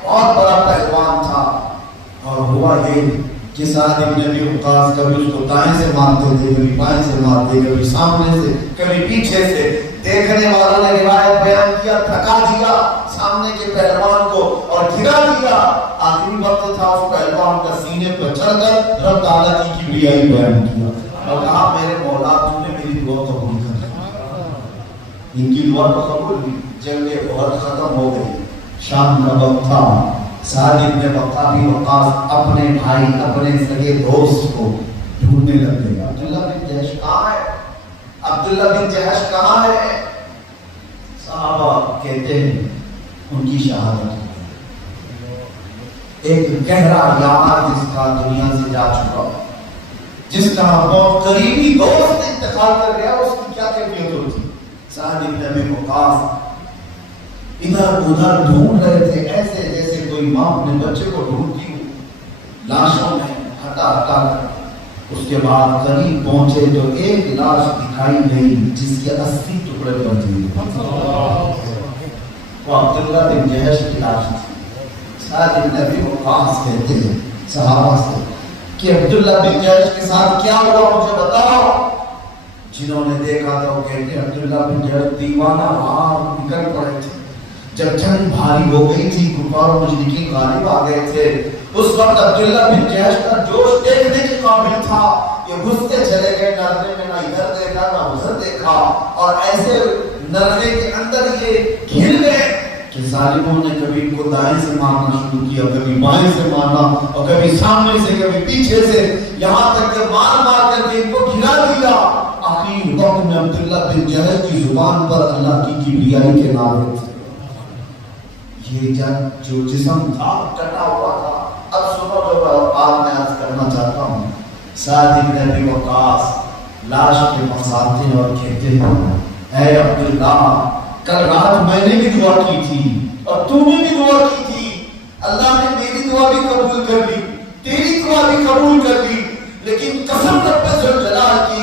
بہت بڑا پہلوان تھا اور ہوا یہ کہ سعد ابن ابی وقاص کبھی اس کو دائیں سے مارتے تھے، کبھی بائیں سے مارتے، کبھی سامنے سے، کبھی پیچھے سے۔ دیکھنے والوں نے روایت بیان کیا تھکا دیا سامنے کے پہلوان کو اور گرا دیا۔ آخری وقت تھا اس پہلوان کا سینے پر چڑھ کر رب تعالیٰ کی کبریائی بیان کیا اور کہا میرے مولا تو نے میری دعا قبول کر لی۔ ان کی دعا تو قبول ہوئی، جنگ احد ختم ہو گئی، شام کا وقت تھا۔ سعد ابن ابی وقاص اپنے بھائی اپنے سگے دوست کو ڈھونڈنے لگ گئے، عبداللہ بن جحش کہاں ہے؟ عبداللہ بن جحش کہاں ہے؟ صحابہ کہتے ہیں ان کی شہادت ایک گہرا یار جس کا دنیا سے جا چکا، جس کا بہت قریبی دوست انتقال کر گیا، اس کی کیا کیفیت ہوتی؟ سعد ابن ابی وقاص ادھر ادھر ڈھونڈ رہے تھے ایسے جیسے کوئی ماں اپنے بچے کو ڈھونڈتی ہو، لاشوں میں ہٹا ہٹا کر۔ اس کے بعد قریب پہنچے تو ایک لاش دکھائی گئی جس کے 80 ٹکڑے کر دیے، وہ عبداللہ بن جحش کی لاش تھی۔ سعد بن ابی وقاص کہتے ہیں صحابہ سے کہ عبداللہ بن جحش کے ساتھ کیا ہوا مجھے بتاؤ۔ جنہوں نے دیکھا تھا وہ کہتے ہیں عبداللہ بن جحش دیوانہ وہاں نکل پڑے تھے، جب جنگ بھاری ہو گئی تھی، کفار و مشرکین غالب آ گئے تھے، اس وقت عبداللہ بن جحش کا جوش دیکھنے کے قابل تھا، یہ گھستے چلے گئے نرمے میں، نہ ادھر دیکھا نہ ادھر دیکھا، اور ایسے نرمے کے اندر یہ گھر گئے کہ ظالموں نے کبھی ان کو دائیں سے مارنا شروع کیا، کبھی بائیں سے مارنا اور کبھی سامنے سے کبھی پیچھے سے، یہاں تک کہ مار مار کر کے ان کو گرا دیا۔ آخری وقت میں عبداللہ بن جحش کی زبان پر اللہ کی کبریائی کے نعرے تھے۔ یہ جب جو جسم تھا کٹا ہوا تھا، اب سنو جو بات میں عرض کرنا چاہتا ہوں۔ سعد بن ابی وقاص لاش کے پاس آتے ہیں اور کہتے ہیں اے عبداللہ کل رات میں نے بھی دعا کی تھی اور تو نے بھی دعا کی تھی، اللہ نے میری دعا بھی قبول کر لی، تیری دعا بھی قبول کر لی، لیکن قسم رب ذوالجلال کی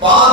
5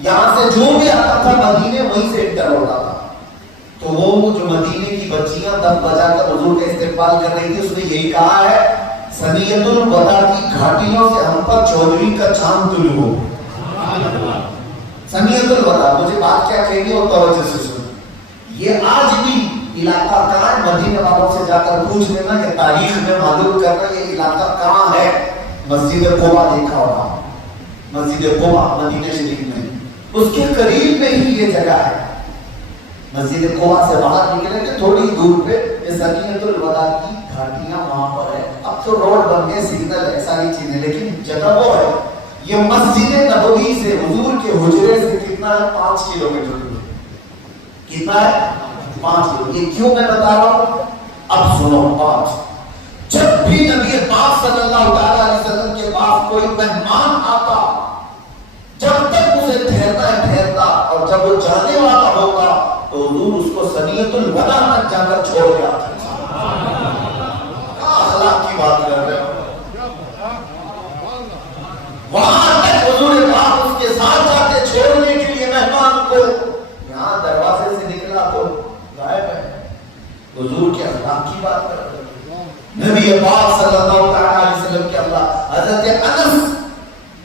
یہاں سے جو بھی آتا تھا مدینے وہیں سے انٹر ہوتا تھا. تو وہ جو مدینے کی بچیاں دم بجا کر حضور کا استقبال کر رہی تھی، اس نے یہی کہا ہے سنیت الوداع کی گھاٹیوں سے ہم پر چودھری کا چاند طلوع ہو. سنیت الوداع، مجھے بات کیا کہیں گے اور توجہ سے سن. یہ آج بھی علاقہ کہاں ہے؟ مدینے والوں سے جا کر پوچھ لینا، یہ تاریخ میں معلوم کرنا یہ علاقہ کہاں ہے. مسجد قباء دیکھا ہوگا، مسجد قباء مدینہ شریف میں، اس کے قریب میں ہی یہ جگہ ہے. مسجد قباء سے باہر نکلے کہ تھوڑی دور پہ یہ سنیت الوداع کی گھاٹیاں وہاں پر ہے. اب تو روڈ بن گئے، سگنل ہے، ساری چیزیں، لیکن جگہ وہ ہے. یہ مسجد نبوی سے حضور کے حجرے سے کتنا ہے؟ 5 کلومیٹر دور. کتنا ہے؟ 5 کلومیٹر. یہ کیوں میں بتا رہا ہوں؟ اب سنو. 5 جب بھی نبی پاک صلی اللہ تعالی علیہ وسلم کے پاس کوئی مہمان آتا، جب تک اسے ٹھہرنا ہے ٹھہرتا، اور جب وہ جانے والا ہوگا تو حضور اس کو سنیت الوداع تک جا کر چھوڑ کے آتے. اخلاق کی بات کر رہے ہو. وہاں تک حضور پاک اس کے ساتھ جاتے چھوڑنے کے لیے مہمان کو. یہاں دروازے سے نکلا تو غائب ہے. حضور کے اخلاق کی بات کر رہے ہو. نبی پاک صلی اللہ علیہ وسلم کے اللہ حضرت انس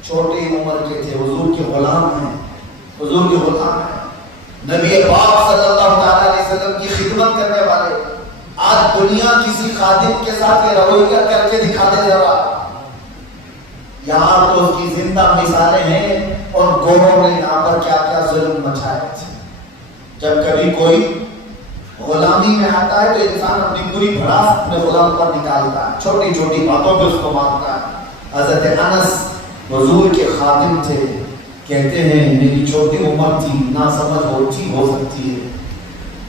چھوٹی عمر کے تھے، حضور کے غلام ہیں، حضور کے غلام ہیں. نبی پاک صلی اللہ علیہ وسلم کی خدمت کرنے والے. آج دنیا کسی خادم کے ساتھ یہ رویہ کر کے دکھا دے رہا. یہاں تو اس کی زندہ مثالیں ہیں، اور گوروں نے یہاں پر کیا کیا ظلم مچائے تھے. جب کبھی کوئی غلامی میں آتا ہے تو انسان اپنی پوری بھڑاس اپنے غلام پر نکالتا ہے، چھوٹی چھوٹی باتوں پہ اس کو مارتا ہے. حضرت انس حضور کے خادم تھے. کہتے ہیں میری چھوٹی عمر تھی، نہ سمجھ ہو سکتی ہے،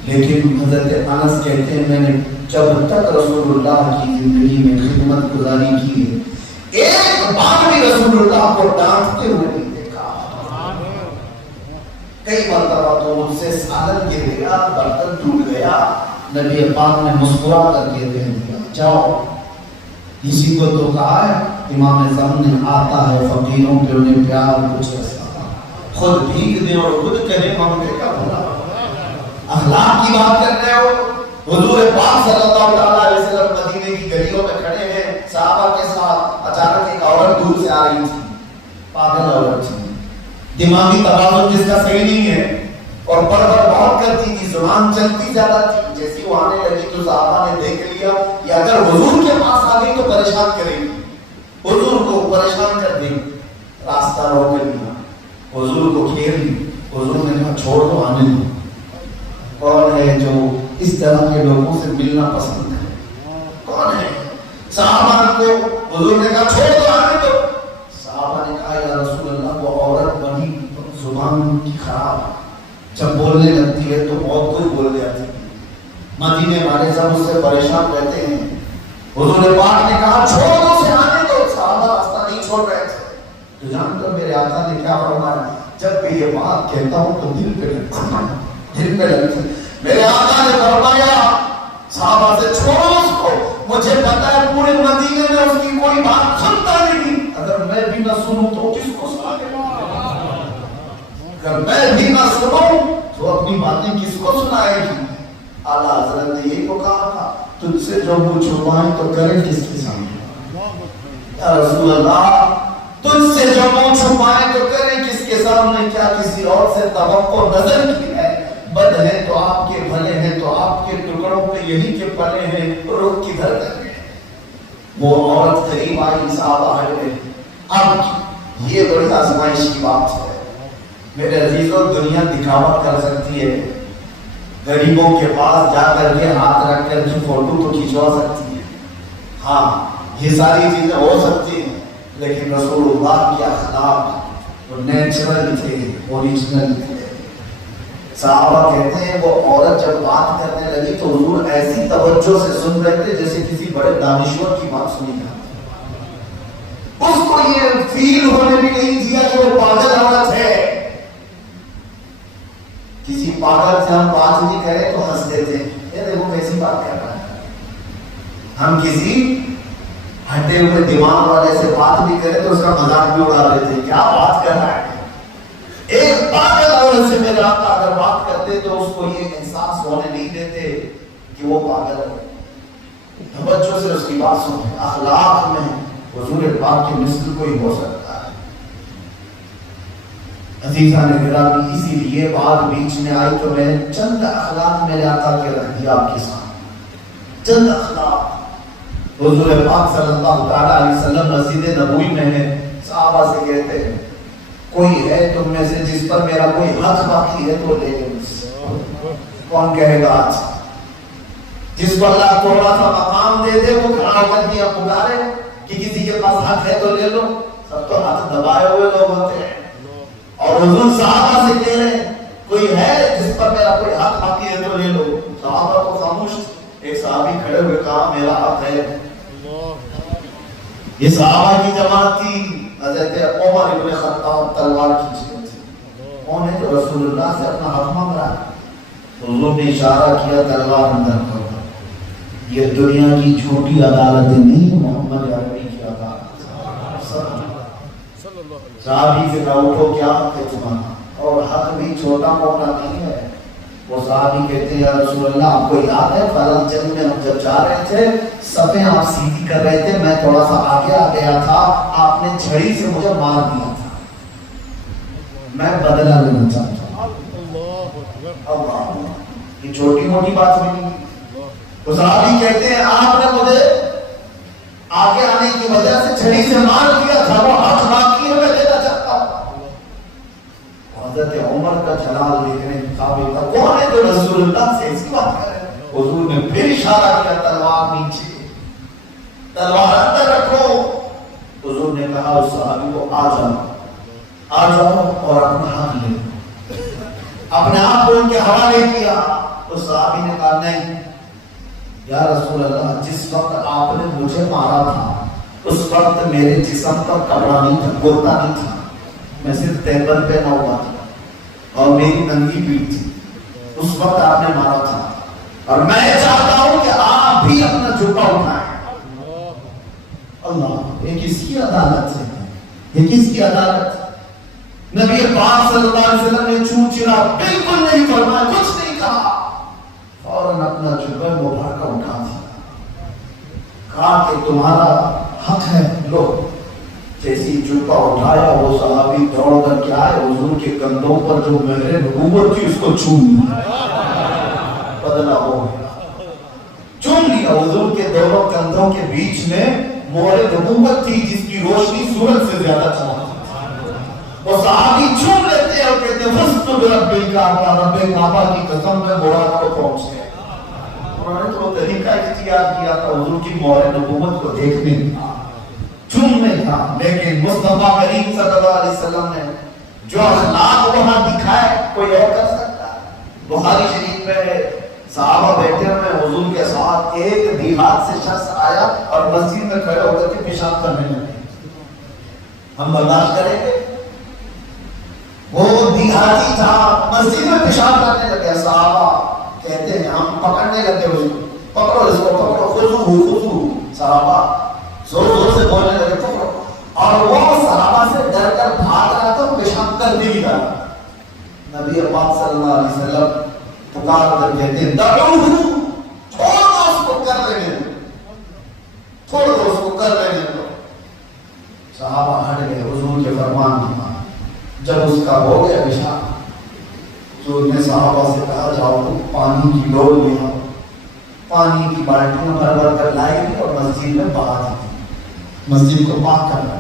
لیکن حضرت انس کہتے ہیں میں نے جب تک رسول اللہ کی زندگی میں خدمت گزاری کی ہے ایک بار بھی رسول اللہ کو ڈانٹتے ہوئے نہیں دیکھا. کئی مرتبہ تو مجھ سے سالن گر گیا، برتن ٹوٹ گیا، نبی پاک نے مسکرا کر کے کہہ دیا جاؤ. اسی کو تو کہا ہے امام زمان آتا ہے فقیروں پہ انہیں پیار کچھ ایسا، خود بھیگ دیں اور خود کہیں مانگے کا بھلا. اخلاق کی بات کر رہے ہو. حضور پاک صلی اللہ علیہ وسلم مدینے کی گلیوں میں کھڑے ہیں صحابہ کے ساتھ. اچانک ایک عورت دور سے آ رہی تھی، پاگل عورت تھی، دماغی توازن جس کا صحیح نہیں ہے، اور بڑبڑ بہت کرتی تھی، زبان چلتی زیادہ تھی. جیسی وہ آنے لگی تو صحابہ نے دیکھ لیا کہ اگر حضور کے پاس آ گئی تو پریشان کرے گی، حضور کو پریشان کر دے گی. راستہ روک لیا، حضور کو گھیر لی. حضور نے کہا چھوڑ دو، آنے دو. کون ہے جو اس طرح کے لوگوں سے ملنا پسند ہے؟ کون ہے؟ صحابہ کو حضور نے کہا چھوڑ دو، آنے دو. صحابہ نے کہا یا رسول اللہ وہ عورت بڑی زبان کی خراب، جب بولنے لگتی ہے تو بہت کچھ بول جاتی ہے، مدینے والے سب اس سے پریشان رہتے ہیں. حضور پاک نے کہا چھوڑ دو اسے، آنے دو. صحابہ راستہ نہیں چھوڑ رہے تھے. تو جانتے ہو میرے آقا نے کیا فرمایا؟ جب بھی یہ بات کہتا ہوں تو دل پہ لگتا ہے، دل پہ لگتا ہے. میرے آقا نے فرمایا صحابہ سے چھوڑو اس کو، مجھے پتا ہے پورے مدینے میں اس کی کوئی بات سنتا نہیں. اگر میں بھی نہ سنوں تو کس کو سنا دے گا؟ اگر میں بھی نہ سنوں تو اپنی باتیں کس کو سنائے گی؟ اعلیٰ حضرت نے یہی کو کہا تھا تجھ سے جو منہ چھپائیں تو کریں کس کے سامنے؟ یا رسول اللہ تجھ سے جو منہ چھپائیں تو کریں کس کے سامنے؟ کیا کسی اور سے توقع نظر کی ہے؟ بد ہے تو آپ کے بھلے ہیں تو آپ کے ٹکڑوں پہ یہی کے پلے ہیں، رخ کدھر کر گئے؟ وہ عورت قریب آئی، صحابہ ہٹ گئے. اب یہ بڑی آزمائش کی بات ہے میرے عزیزوں. دنیا دکھاوا کر سکتی ہے، غریبوں کے پاس جا کر کے ہاتھ رکھ کر کی فوٹو تو کھینچوا سکتی ہے، ہاں یہ ساری چیزیں ہو سکتی ہیں، لیکن رسول اللہ کے اخلاق وہ نیچرل تھے، اوریجنل تھے. صحابہ کہتے ہیں وہ عورت جب بات کرنے لگی تو حضور ایسی توجہ سے سن رہے تھے جیسے کسی بڑے دانشور کی بات سنی جاتی. اس کو یہ فیل ہونے بھی نہیں دیا کہ وہ پاگل عورت ہے. کسی پاگل سے ہم بات نہیں کریں تو ہنس دیتے ہیں، یہ دیکھو کیسی بات کر رہا ہے. ہم کسی ہٹے ہوئے دماغ والے سے بات بھی کریں تو اس کا مذاق بھی اڑا دیتے ہیں، کیا بات کر رہا ہے. ایک طرح سے میرے آقا اگر بات کرتے تو اس کو یہ احساس ہونے نہیں دیتے کہ وہ پاگل ہے. توجہ سے اس کی بات سنیں. اخلاق میں حضور پاک کے مثل کوئی ہو سکتا ہے. عزیزان گرامی اسی لیے بات بیچ میں آئی تو میں چند اخلاق میرے آقا کے رکھ دیا آپ کے سامنے. چند اخلاق حضور پاک صلی اللہ تعالیٰ علیہ وسلم مسجد نبوی میں ہے. صحابہ سے کہتے ہیں کوئی ہے تم میں سے جس پر میرا کوئی حق باقی ہے تو لے لے مجھ سے. کون کہے گا آج جس پر اللہ تھوڑا سا مقام دے دے وہ کھڑا ہو کر دیا پکارے کہ کسی کے پاس حق ہے تو لے لو. سب تو ہاتھ دبائے ہوئے لوگ ہوتے ہیں. اور حضور صحابہ سے کہہ رہے ہیں کوئی ہے جس پر میرا کوئی حق باقی ہے تو لے لو. صحابہ تو خاموش. ایک صحابی کھڑے ہوئے کہا میرا حق ہے. یہ صحابہ کی جماعت تھی. حضرت عمر ابن خطاب تلوار کھینچے تھے. انہوں نے تو رسول اللہ سے اپنا حق مانگ رہا. حضور نے اشارہ کیا تلوار اندر کرو. یہ دنیا کی چھوٹی عدالتیں نہیں محمد عربی کی عدالت. صحابی سے کہا اٹھو کیا حق ہے تمہارا. اور حق بھی چھوٹا موٹا نہیں ہے. وہ صحابی کہتے ہیں یا رسول اللہ آپ کو یاد ہے فلاں جنگ میں ہم جب جا رہے تھے صفیں آپ سیدھی کر رہے تھے میں تھوڑا سا آگے آ گیا تھا آپ نے چھڑی سے مجھے مار دیا تھا میں بدلہ لینا چاہتا ہوں. یہ چھوٹی موٹی بات نہیں. وہ صحابی کہتے ہیں آپ نے مجھے آگے آنے کی وجہ سے چھڑی سے مار دیا تھا وہ حق باقی ہے میں دینا چاہتا ہوں. حضرت عمر کا جلال دیکھنے قابل تھا. کون ہے جو رسول اللہ سے اس کی بات کرے. حضور نے پھر اشارہ کیا تلوار نیچے تلوار اندر رکھو. حضور نے کہا اس صحابی کو آ جاؤ اور اپنا حق لے لو. اپنے آپ کو ان کے حوالے کیا. اس صحابی نے کہا نہیں یا رسول اللہ جس وقت آپ نے مجھے مارا تھا اس وقت میرے جسم پر کپڑا نہیں تھا کرتا نہیں تھا میں صرف تیبر پہنا ہوا تھا اور میری ننگی پیٹ تھی. اس وقت آپ نے مارا تھا اور میں چاہتا ہوں کہ آپ بھی اپنا جھکا اٹھائیں. اللہ یہ کس کی عدالت ہے. یہ کس کی عدالت. نبی پاک صلی اللہ علیہ وسلم نے چون چرا بالکل نہیں فرمایا کچھ نہیں کہا. فوراً اپنا جھکا مبارکہ اٹھا دیا. کہا کہ تمہارا حق ہے لو. جیسی جھکا اٹھایا وہ صحابی دوڑ کر کے آئے حضور کے کندھوں پر جو مہر نبوت تھی اس کو چوم لیا. بدلا ہو گیا. چوم لیا. حضور کے دونوں کندھوں کے بیچ میں مہر نبوت تھی جس کی روشنی سورج سے زیادہ چمکتی تھی. وہ صحابی چوم لیتے اور کہتے فست برب الکعبہ رب کعبہ کی قسم میں مراد کو پہنچ گئے. انہوں نے تو طریقہ اختیار کیا تھا حضور کی مہر نبوت کو دیکھنے کا چومنے کا. لیکن مصطفیٰ کریم صلی اللہ علیہ وسلم نے جو اخلاق وہاں دکھائے کوئی اور کر سکتا ہے. بخاری شریف میں صحابہ بیٹھے ہوئے حضور کے ساتھ ایک دیہات سے شخص آیا اور مسجد میں کھڑے ہو کر کے پیشاب کرنے لگے. ہم برداشت کریں گے. وہ دیہاتی تھا مسجد میں پیشاب کرنے لگے. صحابہ کہتے ہیں ہم پکڑنے لگے اس کو. پکڑو اس کو پکڑو. خذو. صحابہ زور زور سے بولنے لگے پکڑو. اور وہ صحابہ سے ڈر کر بھاگ رہا تھا پیشاب کر بھی رہا. نبی پاک صلی اللہ علیہ وسلم پکار کر کہتے ہیں دعوہ چھوڑ دو اس کو کر لینے دو. چھوڑ دو اس کو کر لینے دو. صحابہ ہٹ گئے. حضور کے فرمان کی مان. جب اس کا ہو گیا پیشاب تو نے صحابہ سے کہا جاؤ پانی کی ڈول لے آؤ. پانی کی بالٹیاں بھر بھر کر لائے گی اور مسجد میں بہا دی. مسجد کو پاک کرنا.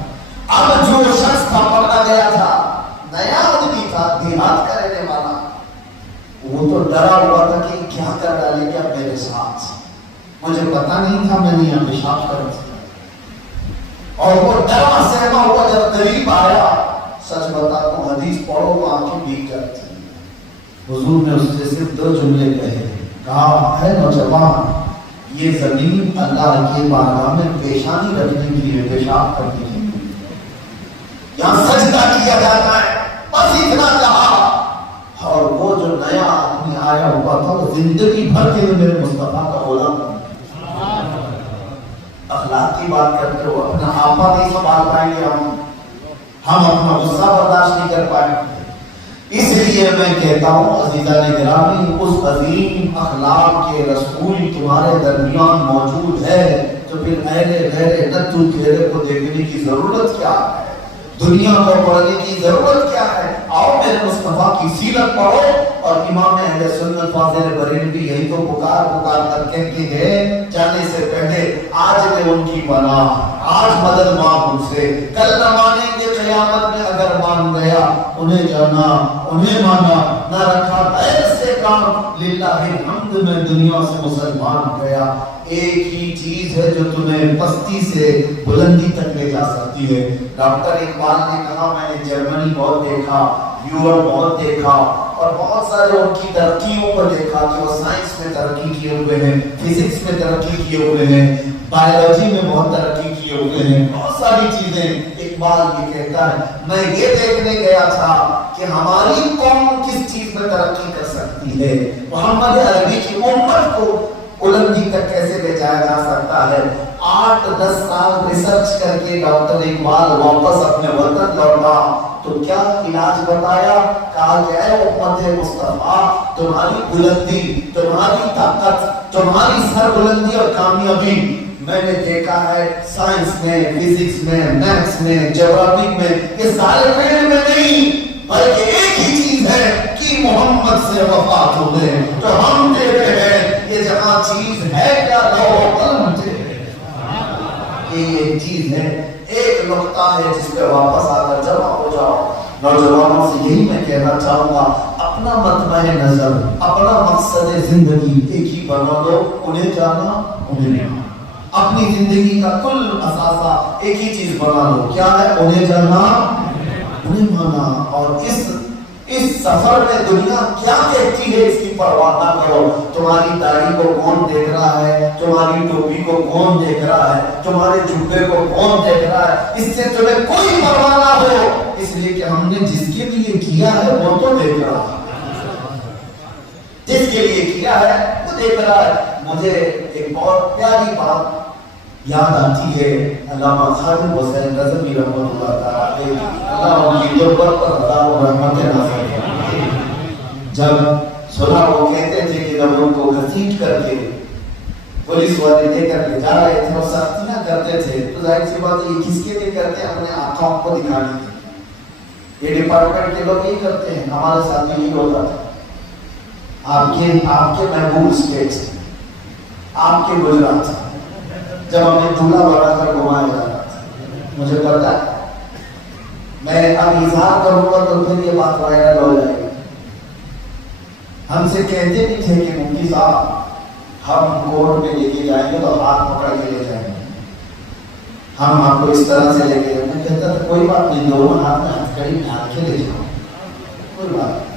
اب جو شخص تھا پکڑا گیا تھا نیا آدمی تھا دیہات کا رہنے والا وہ تو ڈرا ہوا تھا کہ کیا کر ڈالے گا میرے ساتھ. مجھے پتا نہیں تھا میں نے یہاں پیشاب کر دیا. اور وہ ڈرا سہما ہوا جب قریب آیا سچ بتا تو حدیث پڑھو تو آنکھیں بھیگ جاتی. حضور نے اس سے صرف دو جملے کہے. کہا ہے نوجوان یہ زمین اللہ کے بارگاہ میں پیشانی رکھنے کے لیے پیشاب کرنے کے لیے یہاں سجدہ کیا جاتا ہے. بس اتنا کہا. اور وہ جو نیا آدمی آیا ہوا تھا وہ زندگی بھر کے لیے میرے مصطفیٰ کا غلام بن گیا. اخلاق کی بات کرتے ہو اپنا آپا نہیں سنبھال پائیں گے. ہم اپنا غصہ برداشت نہیں کر پائیں گے. اس لیے میں کہتا ہوں عزیزان گرامی، اس عظیم اخلاق کے رسول تمہارے درمیان موجود ہے تو پھر اہل غیر نتو چہرے کو دیکھنے کی ضرورت کیا ہے؟ دنیا کو پڑھنے کی ضرورت کیا ہے؟ آؤ میرے مصطفیٰ کی سیرت پڑھو۔ اور امام اہل سنت فاضل بریلوی یہی تو پکار کر کہتے ہیں جانے سے پہلے آج میں ان کی پناہ، آج مدد مانگ ان سے، کل نہ مانیں گے قیامت میں اگر مان گیا، انہیں جانا انہیں مانا، نہ رکھا غیر سے کام، للہ الحمد میں دنیا سے مسلمان گیا۔ ایک ہی چیز ہے جو تمہیں پستی سے بلندی تک لے جا سکتی ہے۔ ڈاکٹر اقبال نے کہا میں نے جرمنی بہت دیکھا، یورپ بہت دیکھا، اور بہت سارے ان کی ترقیوں کو دیکھا کہ وہ سائنس میں ترقی کیے ہوئے ہیں، فزکس میں ترقی کیے ہوئے ہیں، بایولوجی میں بہت ترقی کیے ہوئے ہیں، بہت ساری چیزیں۔ اقبال یہ کہتا ہے میں یہ دیکھنے گیا تھا کہ ہماری قوم کس چیز میں ترقی کر سکتی ہے، محمد عربی کی امت کو بلندی تک کیسے لے جایا جا سکتا ہے۔ 8-10 سال ریسرچ کر کے ڈاکٹر اقبال واپس اپنے وطن لوٹا تو کیا علاج بتایا؟ کہا کہ اے امت مصطفیٰ، تمہاری بلندی، تمہاری طاقت، تمہاری سر بلندی اور کامیابی میں نے دیکھا ہے سائنس میں، فزکس میں، میتھس میں، جغرافی میں، یہ سارے فیلڈ میں نہیں، بلکہ ایک ہی چیز ہے کہ محمد سے وفات ہو گئے تو ہم دیکھتے ہیں یہ جہاں چیز ہے کیا لوح و قلم سے یہ چیز ہے، ایک نقطہ ہے جس پہ واپس آ کر جمع ہو جاؤ۔ نوجوانوں سے یہی میں کہنا چاہوں گا، اپنا مطمع نظر، اپنا مقصد زندگی ایک ہی بنا لو، انہیں جانا انہیں جانا۔ اپنی زندگی کا کل اثاثہ ایک ہی چیز بنا لو، کیا ہے؟ انہیں جانا انہیں مانا۔ اور اس سفر میں دنیا کیا کہتی ہے اس کی پرواہ نہ کرو۔ تمہاری داڑھی کو کون دیکھ رہا ہے، تمہاری ٹوپی کو کون دیکھ رہا ہے، تمہارے جبے کو کون دیکھ رہا ہے، اس سے تمہیں کوئی پرواہ نہ ہو، اس لیے کہ ہم نے جس کے لیے کیا ہے وہ تو دیکھ رہا ہے، جس کے لیے کیا ہے وہ دیکھ رہا ہے۔ مجھے ایک بہت پیاری بات یاد آتی ہے، علامہ خالد حسین رضوی رحمۃ اللہ تعالی علیہ، اللہ ان کی غربت پر ہزاروں رحمتیں نازل کرے۔ جب سنا وہ کہتے تھے کہ جب ان کو گھسیٹ کر کے پولیس والے لے کر کے جا رہے تھے اور سختیاں کرتے تھے تو ظاہر سی بات ہے یہ کس کے لیے کرتے ہیں؟ اپنے آنکھوں کو دکھانے کے لیے۔ یہ ڈپارٹمنٹ کے لوگ یہی کرتے ہیں، ہمارے ساتھ بھی یہی ہوتا تھا۔ آپ کے محبوب اسٹیٹ سے، آپ کے گجرات، جب ہمیں دولہا بنا کر گھمایا جاتا تھا، مجھے پتا ہے میں اب اظہار کروں گا تو پھر یہ بات وائرل ہو جائے گی۔ ہم سے کہتے بھی تھے کہ مفتی صاحب ہم کورٹ میں لے کے جائیں گے تو ہاتھ پکڑ کے لے جائیں گے، ہم آپ کو اس طرح سے لے کے جائیں گے۔ میں کہتا تھا کوئی بات نہیں، دونوں ہاتھ میں ہتھکڑی ڈال کے لے جاؤ، کوئی بات نہیں۔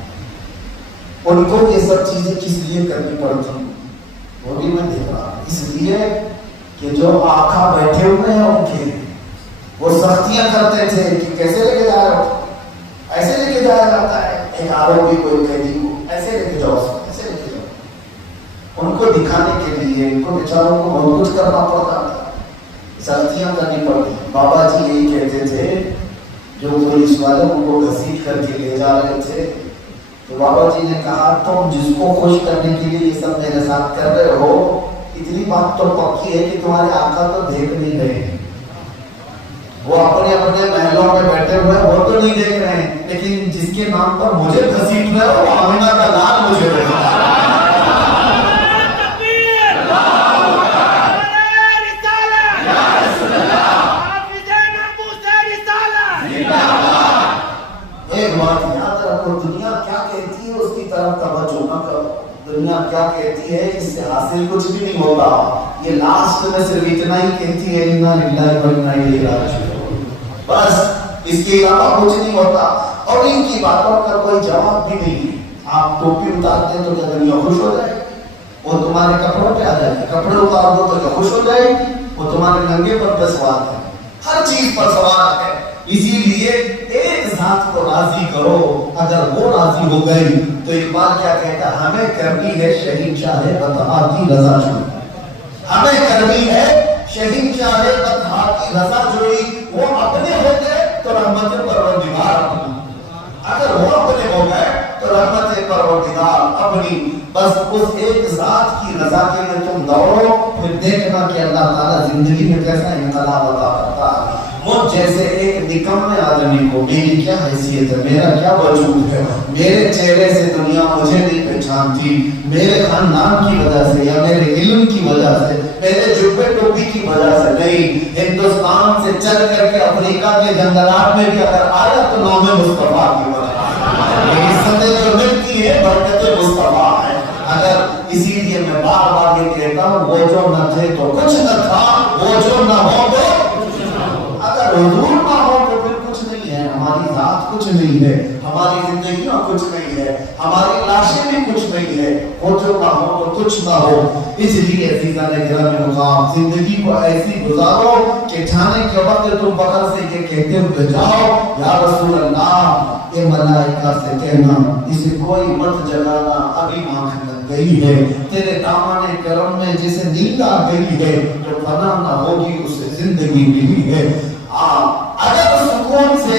ان کو یہ سب چیزیں کس لیے کرنی پڑتی وہ بھی میں دیکھ رہا ہوں، اس لیے کہ جو آقا بیٹھے ہوئے ہیں ان کے وہ سختیاں کرتے تھے کہ کیسے لے کے جا رہے ہو، ایسے لے کے جایا جاتا ہے ایک آروپی کو، ایک قیدی کو، ایسے لے کے جاؤ، ایسے لے کے جاؤ۔ ان کو دکھانے کے لیے ان کو بیچاروں کو بہت کچھ کرنا پڑتا تھا، سختیاں کرنی پڑتی۔ بابا جی یہی کہتے تھے، جو پولیس والے ان کو گھسیٹ کر کے لے جا رہے تھے تو بابا جی نے کہا تم جس کو خوش کرنے کے لیے یہ سب میرے ساتھ کر رہے ہو، اتنی بات تو پکی ہے کہ تمہارے آقا تو دیکھ نہیں رہے ہیں، وہ اپنے اپنے محلوں میں بیٹھے ہوئے وہ تو نہیں دیکھ رہے ہیں، لیکن جس کے نام پر مجھے گھسیٹ رہے ہو وہ آمینہ کا لال مجھے دیکھ رہا ہے۔ ایک بات یاد رکھو، دنیا کیا کہتی ہے اس کی طرف توجہ نہ کرو، دنیا کیا کہتی ہے اس سے حاصل کچھ بھی نہیں ہوتا، یہ لاسٹ میں صرف اتنا ہی کہتی ہے انا للہ و انا الیہ راجعون، بس اس کے علاوہ کچھ نہیں ہوتا۔ اور ان کی باتوں کا کوئی جواب بھی نہیں ہے۔ آپ ٹوپی اتارتے تو کیا دنیا خوش ہو جائے گی؟ وہ تمہارے کپڑوں پہ آ جائے گی، کپڑے اتار دو تو کیا خوش ہو جائے گی؟ وہ تمہارے ننگے پر پہ سوار ہے، ہر چیز پر سوار ہے۔ اسی لیے ایک ذات کو راضی کرو، اگر وہ راضی ہو گئی تو اقبال کیا کہتا ہے، ہمیں کرنی ہے شہنشاہ بطحا کی رضا جوئی، ہمیں کرنی ہے شہنشاہ بطحا کی رضا جوئی۔ وہ اپنے ہو گئے تو رحمت پروردگار اپنا، اگر وہ اپنے ہو گئے بس اس ایک ذات کی رضا کے لیے تم دوڑو، پھر دیکھنا کہ اللہ تعالیٰ زندگی میں کیسا انقلاب عطا کرتا ہے۔ مجھ جیسے ایک نکمے آدمی کو میری کیا حیثیت ہے، میرا کیا وجود ہے، میرے چہرے سے دنیا مجھے نہیں پہچانتی، میرے خاندان کی وجہ سے یا میرے علم کی وجہ سے، میرے جبے ٹوپی کی وجہ سے نہیں، ہندوستان سے چل کر کے افریقہ کے جنگلات میں بھی اگر آیا تو نام مصطفیٰ کی وجہ سے عزتیں جو ملتی ہیں برکت مصطفیٰ ہے۔ اگر اسی لیے میں بار بار یہ کہتا ہوں، وہ جو نہ تھے تو کچھ نہ تھا، وہ جو نہ ہو تو اگر حضور نہ ہو تو پھر کچھ نہیں ہے، ہماری ذات کچھ نہیں ہے، ہماری زندگیاں کچھ نہیں ہے، ہماری لاشیں بھی کچھ نہیں ہے، وہ جو نہ ہو تو کچھ نہ ہو۔ اس لیے عزیزان گرامی مقام، زندگی کو ایسی گزارو کہ جانے کے وقت تم فخر سے یہ کہتے ہوئے جاؤ، یا رسول اللہ، اے ملائکہ سے کہنا اسے کوئی مت جگانا، ابھی آنکھ لگ گئی ہے، تیرے دامن کرم میں جسے نیند آ گئی ہے، جو فنا نہ ہوگی اسے زندگی ملی ہے۔ اگر سکون سے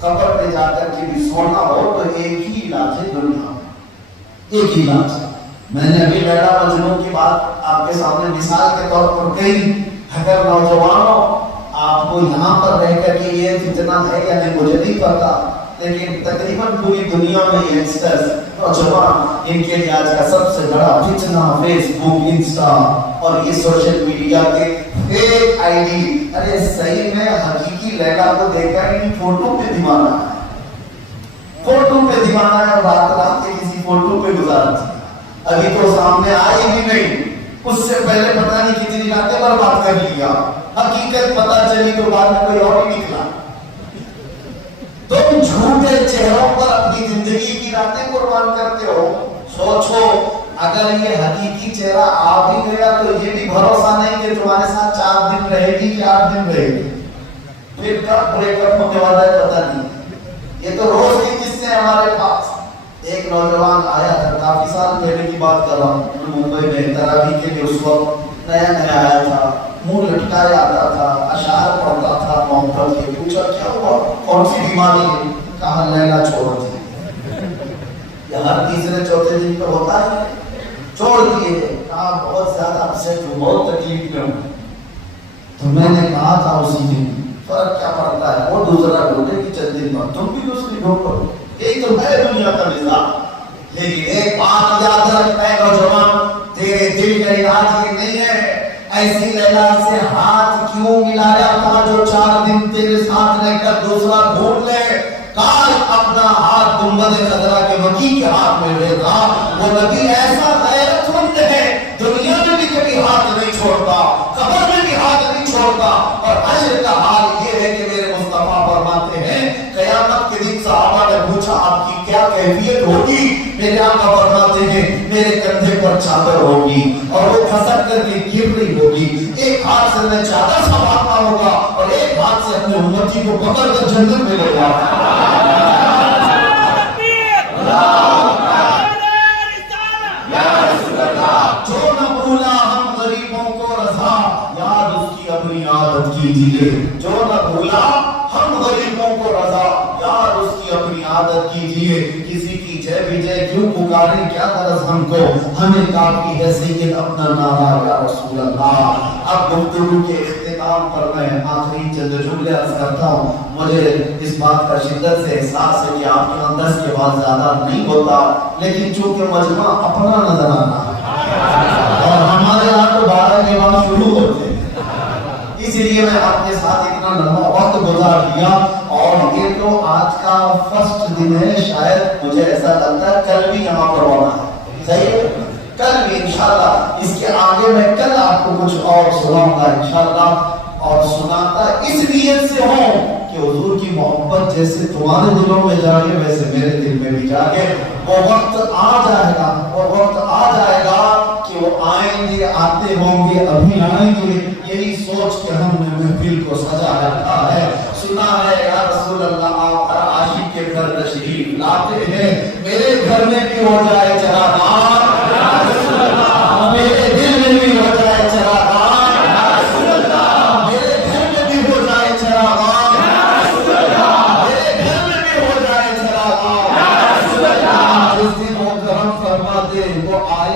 قبر میں جا کر کے بھی سونا ہو تو ایک ہی علاج ہے دنیا میں، ایک ہی علاج۔ میں نے ابھی لیلا مجنون کی بات آپ کے سامنے مثال کے طور پر کہی۔ اگر نوجوانوں آپ کو یہاں پر رہ کر کے یہ فتنہ ہے یا نہیں مجھے نہیں پتا، لیکن تقریباً پوری دنیا میں ینگسٹرز نوجوان، ان کے لیے آج کا سب سے بڑا فتنہ فیس بک، انسٹا اور یہ سوشل میڈیا کے فیک آئی ڈی۔ ارے صحیح میں حقیقی لیلا کو دیکھا ہی نہیں، فوٹو پہ دیوانہ ہے، فوٹو پہ دیوانہ ہے، رات رات کے کسی فوٹو پہ گزارتی، ابھی تو سامنے آئی بھی نہیں، اس سے پہلے پتہ نہیں کتنی راتیں برباد کر لیا، حقیقت پتہ چلی تو بعد میں کوئی اور ہی نکلا۔ تم جھوٹے چہروں پر اپنی زندگی کی راتیں قربان کرتے ہو۔ سوچو اگر یہ حقیقی چہرہ آ بھی گیا تو یہ بھی بھروسہ نہیں کہ تمہارے ساتھ 4 دن رہے گی کہ 8 دن رہے گی، پھر کب بریک اپ ہونے والا ہے پتہ نہیں۔ یہ تو روز کی قصے ہیں ہمارے پاس۔ ایک نوجوان آیا تھا، کافی سال پہلے کی بات کر رہا ہوں، ممبئی میں تراویح کے لیے اس وقت نیا نیا آیا تھا، منہ لٹکائے آتا تھا، اشعار پڑھتا تھا، محبت کے پوچھا کیا ہوا، کون سی بیماری ہے، کہا لیلا چھوڑ دی۔ یہ ہر تیسرے چوتھے دن پہ ہوتا ہے، چھوڑ دیے۔ کہا بہت زیادہ اپسیٹ ہوں، بہت تکلیف میں ہوں۔ تو میں نے کہا تھا اسی دن فرق کیا پڑتا ہے، وہ دوسرا ڈھونڈے کہ چند دن بعد تم بھی دوسری ڈھونڈو، یہی تو ہے دنیا کا نظام۔ لیکن ایک بات یاد رکھ اے نوجوان، تیرے دل کا علاج یہ نہیں ہے ایسی لیلا سے ہاتھ کیوں ملایا تھا جو 4 دن تیرے ساتھ رہ کر دوسرا ڈھونڈ لے۔ کاش اپنا ہاتھ گنبد خضرا کے وکیل کے ہاتھ میں رہتا، وہ نبی ایسا غیرت مند ہے، دنیا میں بھی کبھی ہاتھ نہیں چھوڑتا، قبر میں بھی ہاتھ نہیں چھوڑتا۔ اور حشر کا حال یہ ہے کہ میرے مصطفیٰ فرماتے ہیں قیامت کے دن صحابہ نے پوچھا آپ کی کیا کیفیت ہوگی، میرے آقا فرماتے ہیں میرے کندھے پر چادر ہوگی اور وہ کھسک کر کے گر رہی ہوگی، ایک ہاتھ سے میں چادر سنبھالنا ہوگا اور ایک ہاتھ سے اپنے امتی کو پکڑ کر جنت میں لے جانا۔ جو نہ بھولا ہم غریبوں کو رضا، یاد اس کی اپنی عادت کیجیے۔ جو نہ بھولا ہم غریبوں کو رضا، یاد اس کی اپنی عادت کیجیے۔ کسی کی جے بھی جے کیوں پکاریں، کیا غرض ہم کو، ہمیں کافی ہے سید اپنا نام یا رسول اللہ۔ اب گفتگو کے اختتام پر میں آخری چند جملے عرض کرتا ہوں۔ مجھے اس بات کا شدت سے احساس ہے کہ آپ کے اندر کے بعد زیادہ نہیں ہوتا، لیکن چونکہ مجمع اپنا نظر آنا ہے اور ہمارے یہاں تو 12 کے بعد شروع ہوتے ہیں، اس لیے میں اپنے ساتھ اتنا لمبا وقت گزار دیا۔ اور یہ تو آج کا فرسٹ دن ہے، شاید مجھے ایسا لگتا ہے کل بھی یہاں پر ہونا ہے، صحیح ہے؟ کل بھی انشاءاللہ، اس کے آگے میں کل آپ کو کچھ اور سناؤں گا انشاءاللہ، اور سناتا اس نیت سے ہوں کہ حضور کی محبت جیسے تمہارے دلوں میں جاگے ویسے میرے دل میں بھی جاگے۔ وہ وقت آ جائے گا، وہ وقت آ جائے گا کہ وہ آئیں گے، آتے ہوں گے، ابھی آئیں گے، یہی سوچ کے ہم نے محفل کو سجا رکھا ہے۔ سنا ہے یا رسول اللہ آپ ہر عاشق کے گھر تشریف لاتے ہیں، میرے گھر میں بھی ہو جائے چراغاں، میرے دل میں بھی ہو جائے چراغاں، میرے گھر میں بھی ہو جائے چراغاں، میرے گھر میں بھی ہو جائے چراغاں۔ جس دن وہ کرم فرما دے وہ آئے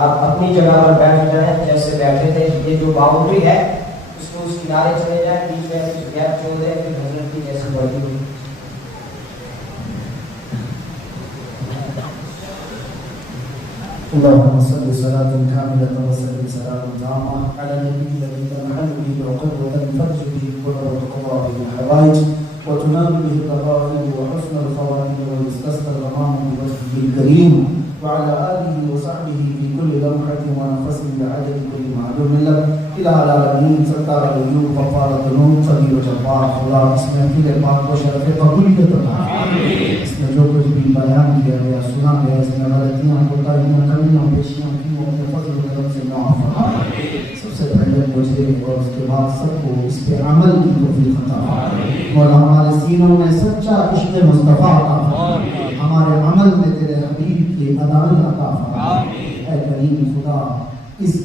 آپ اپنی جگہ پر بیٹھ جائیں جیسے بیٹھے تھے. یہ جو باؤنڈری ہے اس کو اس کنارے چلے جائیں, بیچ میں کچھ گیپ چھوڑ دیں, پھر حضرت کی جیسے بڑھی ہوئی. اللهم صل صلاة كاملة وسلم سلاما تاما على النبي الذي تنحل به العقد وتنفرج به الكرب وتقضى به الحوائج وتنال به الرغائب وحسن الخواتم ويستسقى الغمام بوجهه الكريم وعلى آله وصحبه في كل لمحة ونفس بعدد كل معلوم لك إلى العالمين ستار العيوب غفار الذنوب قدير جبار خدا اس محفل پاک و شرف قبولیت اس میں جو کچھ بھی بیان کیا گیا سنا گیا اس میں غلطیاں کوتاہیاں کمیاں پیشیاں کی اپنے فضل و کرم سے معاف فرما. سب سے پہلے مجھے اور اس کے بعد سب کو اس پہ عمل کی توفیق عطا فرما. مولا ہمارے سینوں میں سچا عشق مصطفیٰ عطا فرما, ہمارے عمل میں تیرے حبیب کی ادائیں عطا فرما. اے کریم خدا اس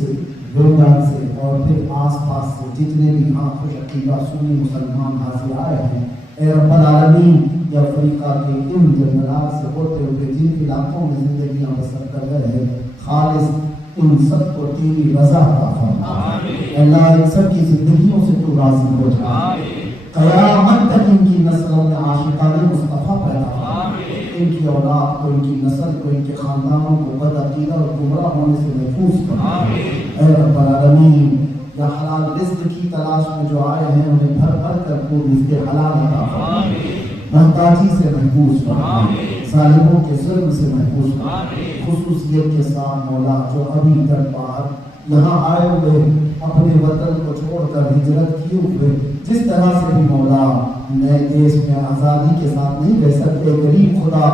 یوگدان سے اور پھر آس پاس سے جتنے بھی یہاں خوش عقیدہ سنی مسلمان حاضر آئے ہیں, اے رب العالمین یا افریقہ کے ان جنگلات سے ہوتے ہوئے جن علاقوں میں زندگیاں بسر کر رہے ہیں, خالص ان سب کو تیری رضا عطا فرما. اللہ ان سب کی زندگیوں سے تو راضی ہو جا. قیامت تک ان کی نسلوں میں عاشقان مصطفیٰ پیدا فرما. ان کی اولاد کو, ان کی نسل کو, ان کے خاندانوں کو بد عقیدہ اور گمراہ ہونے سے محفوظ فرما. اے رب العالمین یا حلال رزق کی تلاش میں جو آئے ہیں انہیں بھر بھر کر کو رزق حلال عطا فرما. محتاجی سے محفوظ فرما, ظالموں کے ظلم سے محفوظ فرما. خصوصیت کے ساتھ مولا جو ابھی تک باہر یہاں آئے ہوئے اپنے وطن کو چھوڑ کر ہجرت کیے ہوئے جس طرح سے بھی مولا نئے دیش میں آزادی کے ساتھ نہیں رہ سکتے, غریب خدا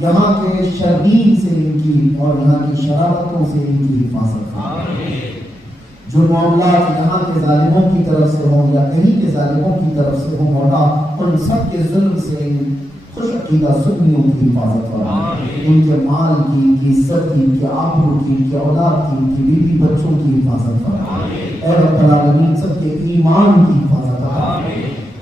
یہاں کے شریر سے ان کی اور یہاں کی شرارتوں سے ان کی حفاظت فرما. جو معاملات یہاں کے ظالموں کی طرف سے ہوں یا کہیں کے ظالموں کی طرف سے ہوں مولا ان سب کے ظلم سے خوش عقیدہ سنیوں کی حفاظت فرما. ان کے مال کی, ان کی عزت کی, ان کے آبرو کی, ان کے اولاد کی, ان کی بیوی بچوں کی حفاظت فرما. اے رب العالمین سب کے ایمان کی حفاظت فرما.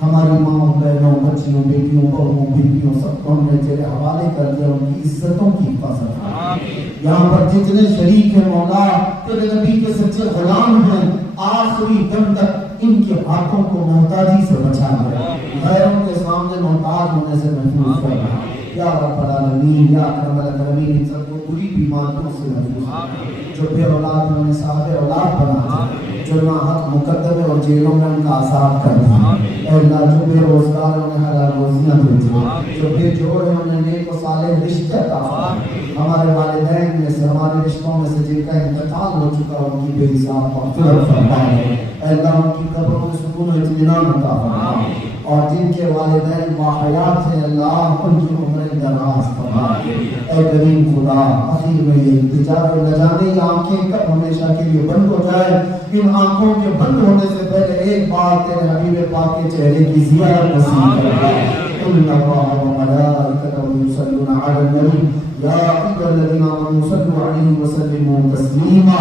ہماری ماں بہنوں, بچیوں, بیٹیوں, بہووں, بیٹیوں سب کو ہم نے تیرے حوالے کر دیا. ان کی عزتوں کی حفاظت فرما. یہاں پر جتنے شریک ہیں مولا تیرے نبی کے سچے غلام ہیں, آخری دم تک ان کے ہاتھوں کو محتاجی سے بچا لے, غیروں کے سامنے محتاج ہونے سے محفوظ فرما. یا رب العالمین یا اکرم الاکرمین ان سب کو بری بیماریوں سے محفوظ فرما. جو بے اولاد انہیں صاحب اولاد بنا دے, جو ناحق مقدمے اور جیلوں میں ان کا آزاد کر دے. اے اللہ جو بے روزگار انہیں حلال روزیاں دے دے, جو بے جوڑ ہیں انہیں نیک و صالح رشتے عطا فرما. ہمارے والدین میں سے, ہمارے رشتوں میں سے جن کا انتقال ہو چکا ان کی بے حساب مغفرت فرما. اے اللہ ان کی قبروں میں سکون و اطمینان عطا فرما, اور جن کے والدین باحیات ہیں اللہ ان کی عمریں دراز فرما. اے کریم خدا آخر میں یہ التجا نہ جانے یہ آنکھیں کب ہمیشہ کے لیے بند ہو جائے. ان آنکھوں کے بند ہونے سے پہلے ایک بار تیرے حبیب پاک کے چہرے کی زیارت نصیب فرما. ان اللہ و ملائکتہ یصلون علی النبی یا ایھا الذین آمنوا صلوا علیہ وسلموا تسلیما.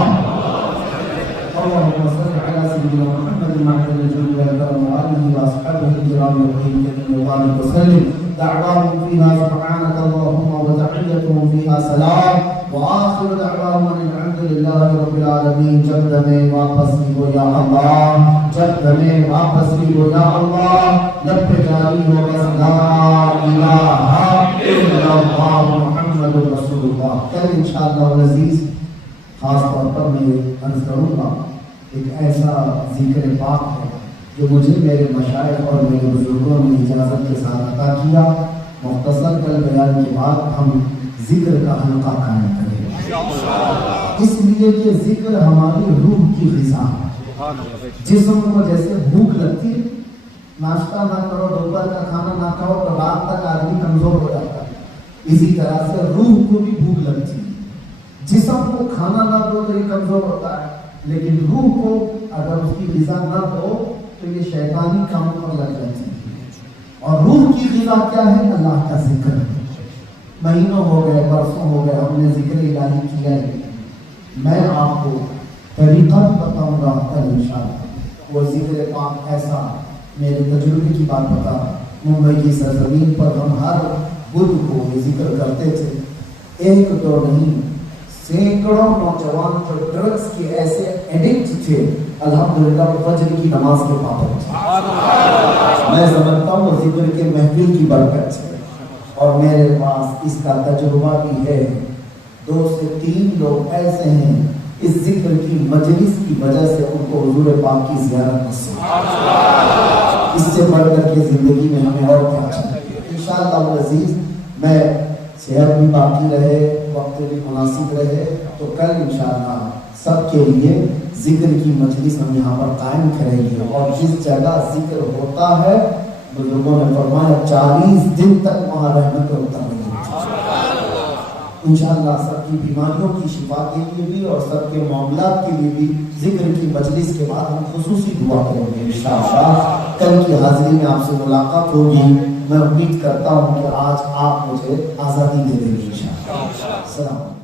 اللهم صل على سيدنا محمد المعدن الجود والكرم وآله وأصحابه الكرام والطيبين وبارك وسلم. دعواهم فيها سبحانك اللهم وتحيتهم فيها سلام وآخر دعواهم الحمد لله رب العالمين. جب تمہیں واپس لی ہو یا اللہ, جب تمہیں واپس لی ہو یا اللہ, لب پہ جاری ہو بس لا الہ الا اللہ محمد رسول اللہ. کل انشاءاللہ العزیز خاص طور پر میں عرض کروں گا ایک ایسا ذکر پاک ہے جو مجھے میرے مشائخ اور میرے بزرگوں نے اجازت کے ساتھ عطا کیا۔ مختصر کل بیان کے بعد ہم ذکر کا حلقہ قائم کریں، اس لیے کہ ذکر ہماری روح کی غذا ہے۔ جسم کو جیسے بھوک لگتی ہے، ناشتہ نہ کرو، دوپہر کا کھانا نہ کھاؤ تو رات تک آدمی کمزور ہو جاتا ہے، اسی طرح سے روح کو بھی بھوک لگتی ہے۔ جسم کو کھانا نہ دو تو یہ کمزور ہوتا ہے، لیکن روح کو اگر اس کی غذا نہ دو تو یہ شیطانی کام پر لگ جاتی ہے۔ اور روح کی غذا کیا ہے؟ اللہ کا ذکر۔ مہینوں ہو گئے، برسوں ہو گئے ہم نے ذکر الہی کیا ہے۔ میں آپ کو طریقہ بھی بتاؤں گا کل انشاءاللہ۔ وہ ذکر پاک ایسا، میرے تجربے کی بات بتا، ممبئی کی سرزمین پر ہم ہر بدھ کو یہ ذکر کرتے تھے۔ ایک دو نہیں، سینکڑوں نوجوان جو ڈرگز کے ایسے ایڈکٹ تھے، الحمدللہ فجر کی نماز کے پابند تھے۔ میں سمجھتا ہوں وہ ذکر کے محفل کی برکت ہے، اور میرے پاس اس کا تجربہ بھی ہے۔ 2 سے 3 لوگ ایسے ہیں اس ذکر کی مجلس کی وجہ سے ان کو حضور پاک کی زیارت نصیب۔ اس سے بڑھ کر کے زندگی میں ہمیں اور کیا چاہیے؟ انشاءاللہ العزیز، میں صحت بھی باقی رہے، وقت بھی مناسب رہے تو کل انشاءاللہ سب کے لیے ذکر کی مجلس ہم یہاں پر قائم کریں گے۔ اور جس جگہ ذکر ہوتا ہے، بزرگوں نے فرمایا 40 دن تک وہاں رحمت اتر رہی ہے۔ انشاءاللہ سب کی بیماریوں کی شفا کے لیے بھی اور سب کے معاملات کے لیے بھی ذکر کی مجلس کے بعد ہم خصوصی دعا کریں گے انشاءاللہ۔ کل کی حاضری میں آپ سے ملاقات ہوگی۔ میں امید کرتا ہوں کہ آج آپ مجھے آزادی دے دیں گے انشاءاللہ۔ السلام علیکم۔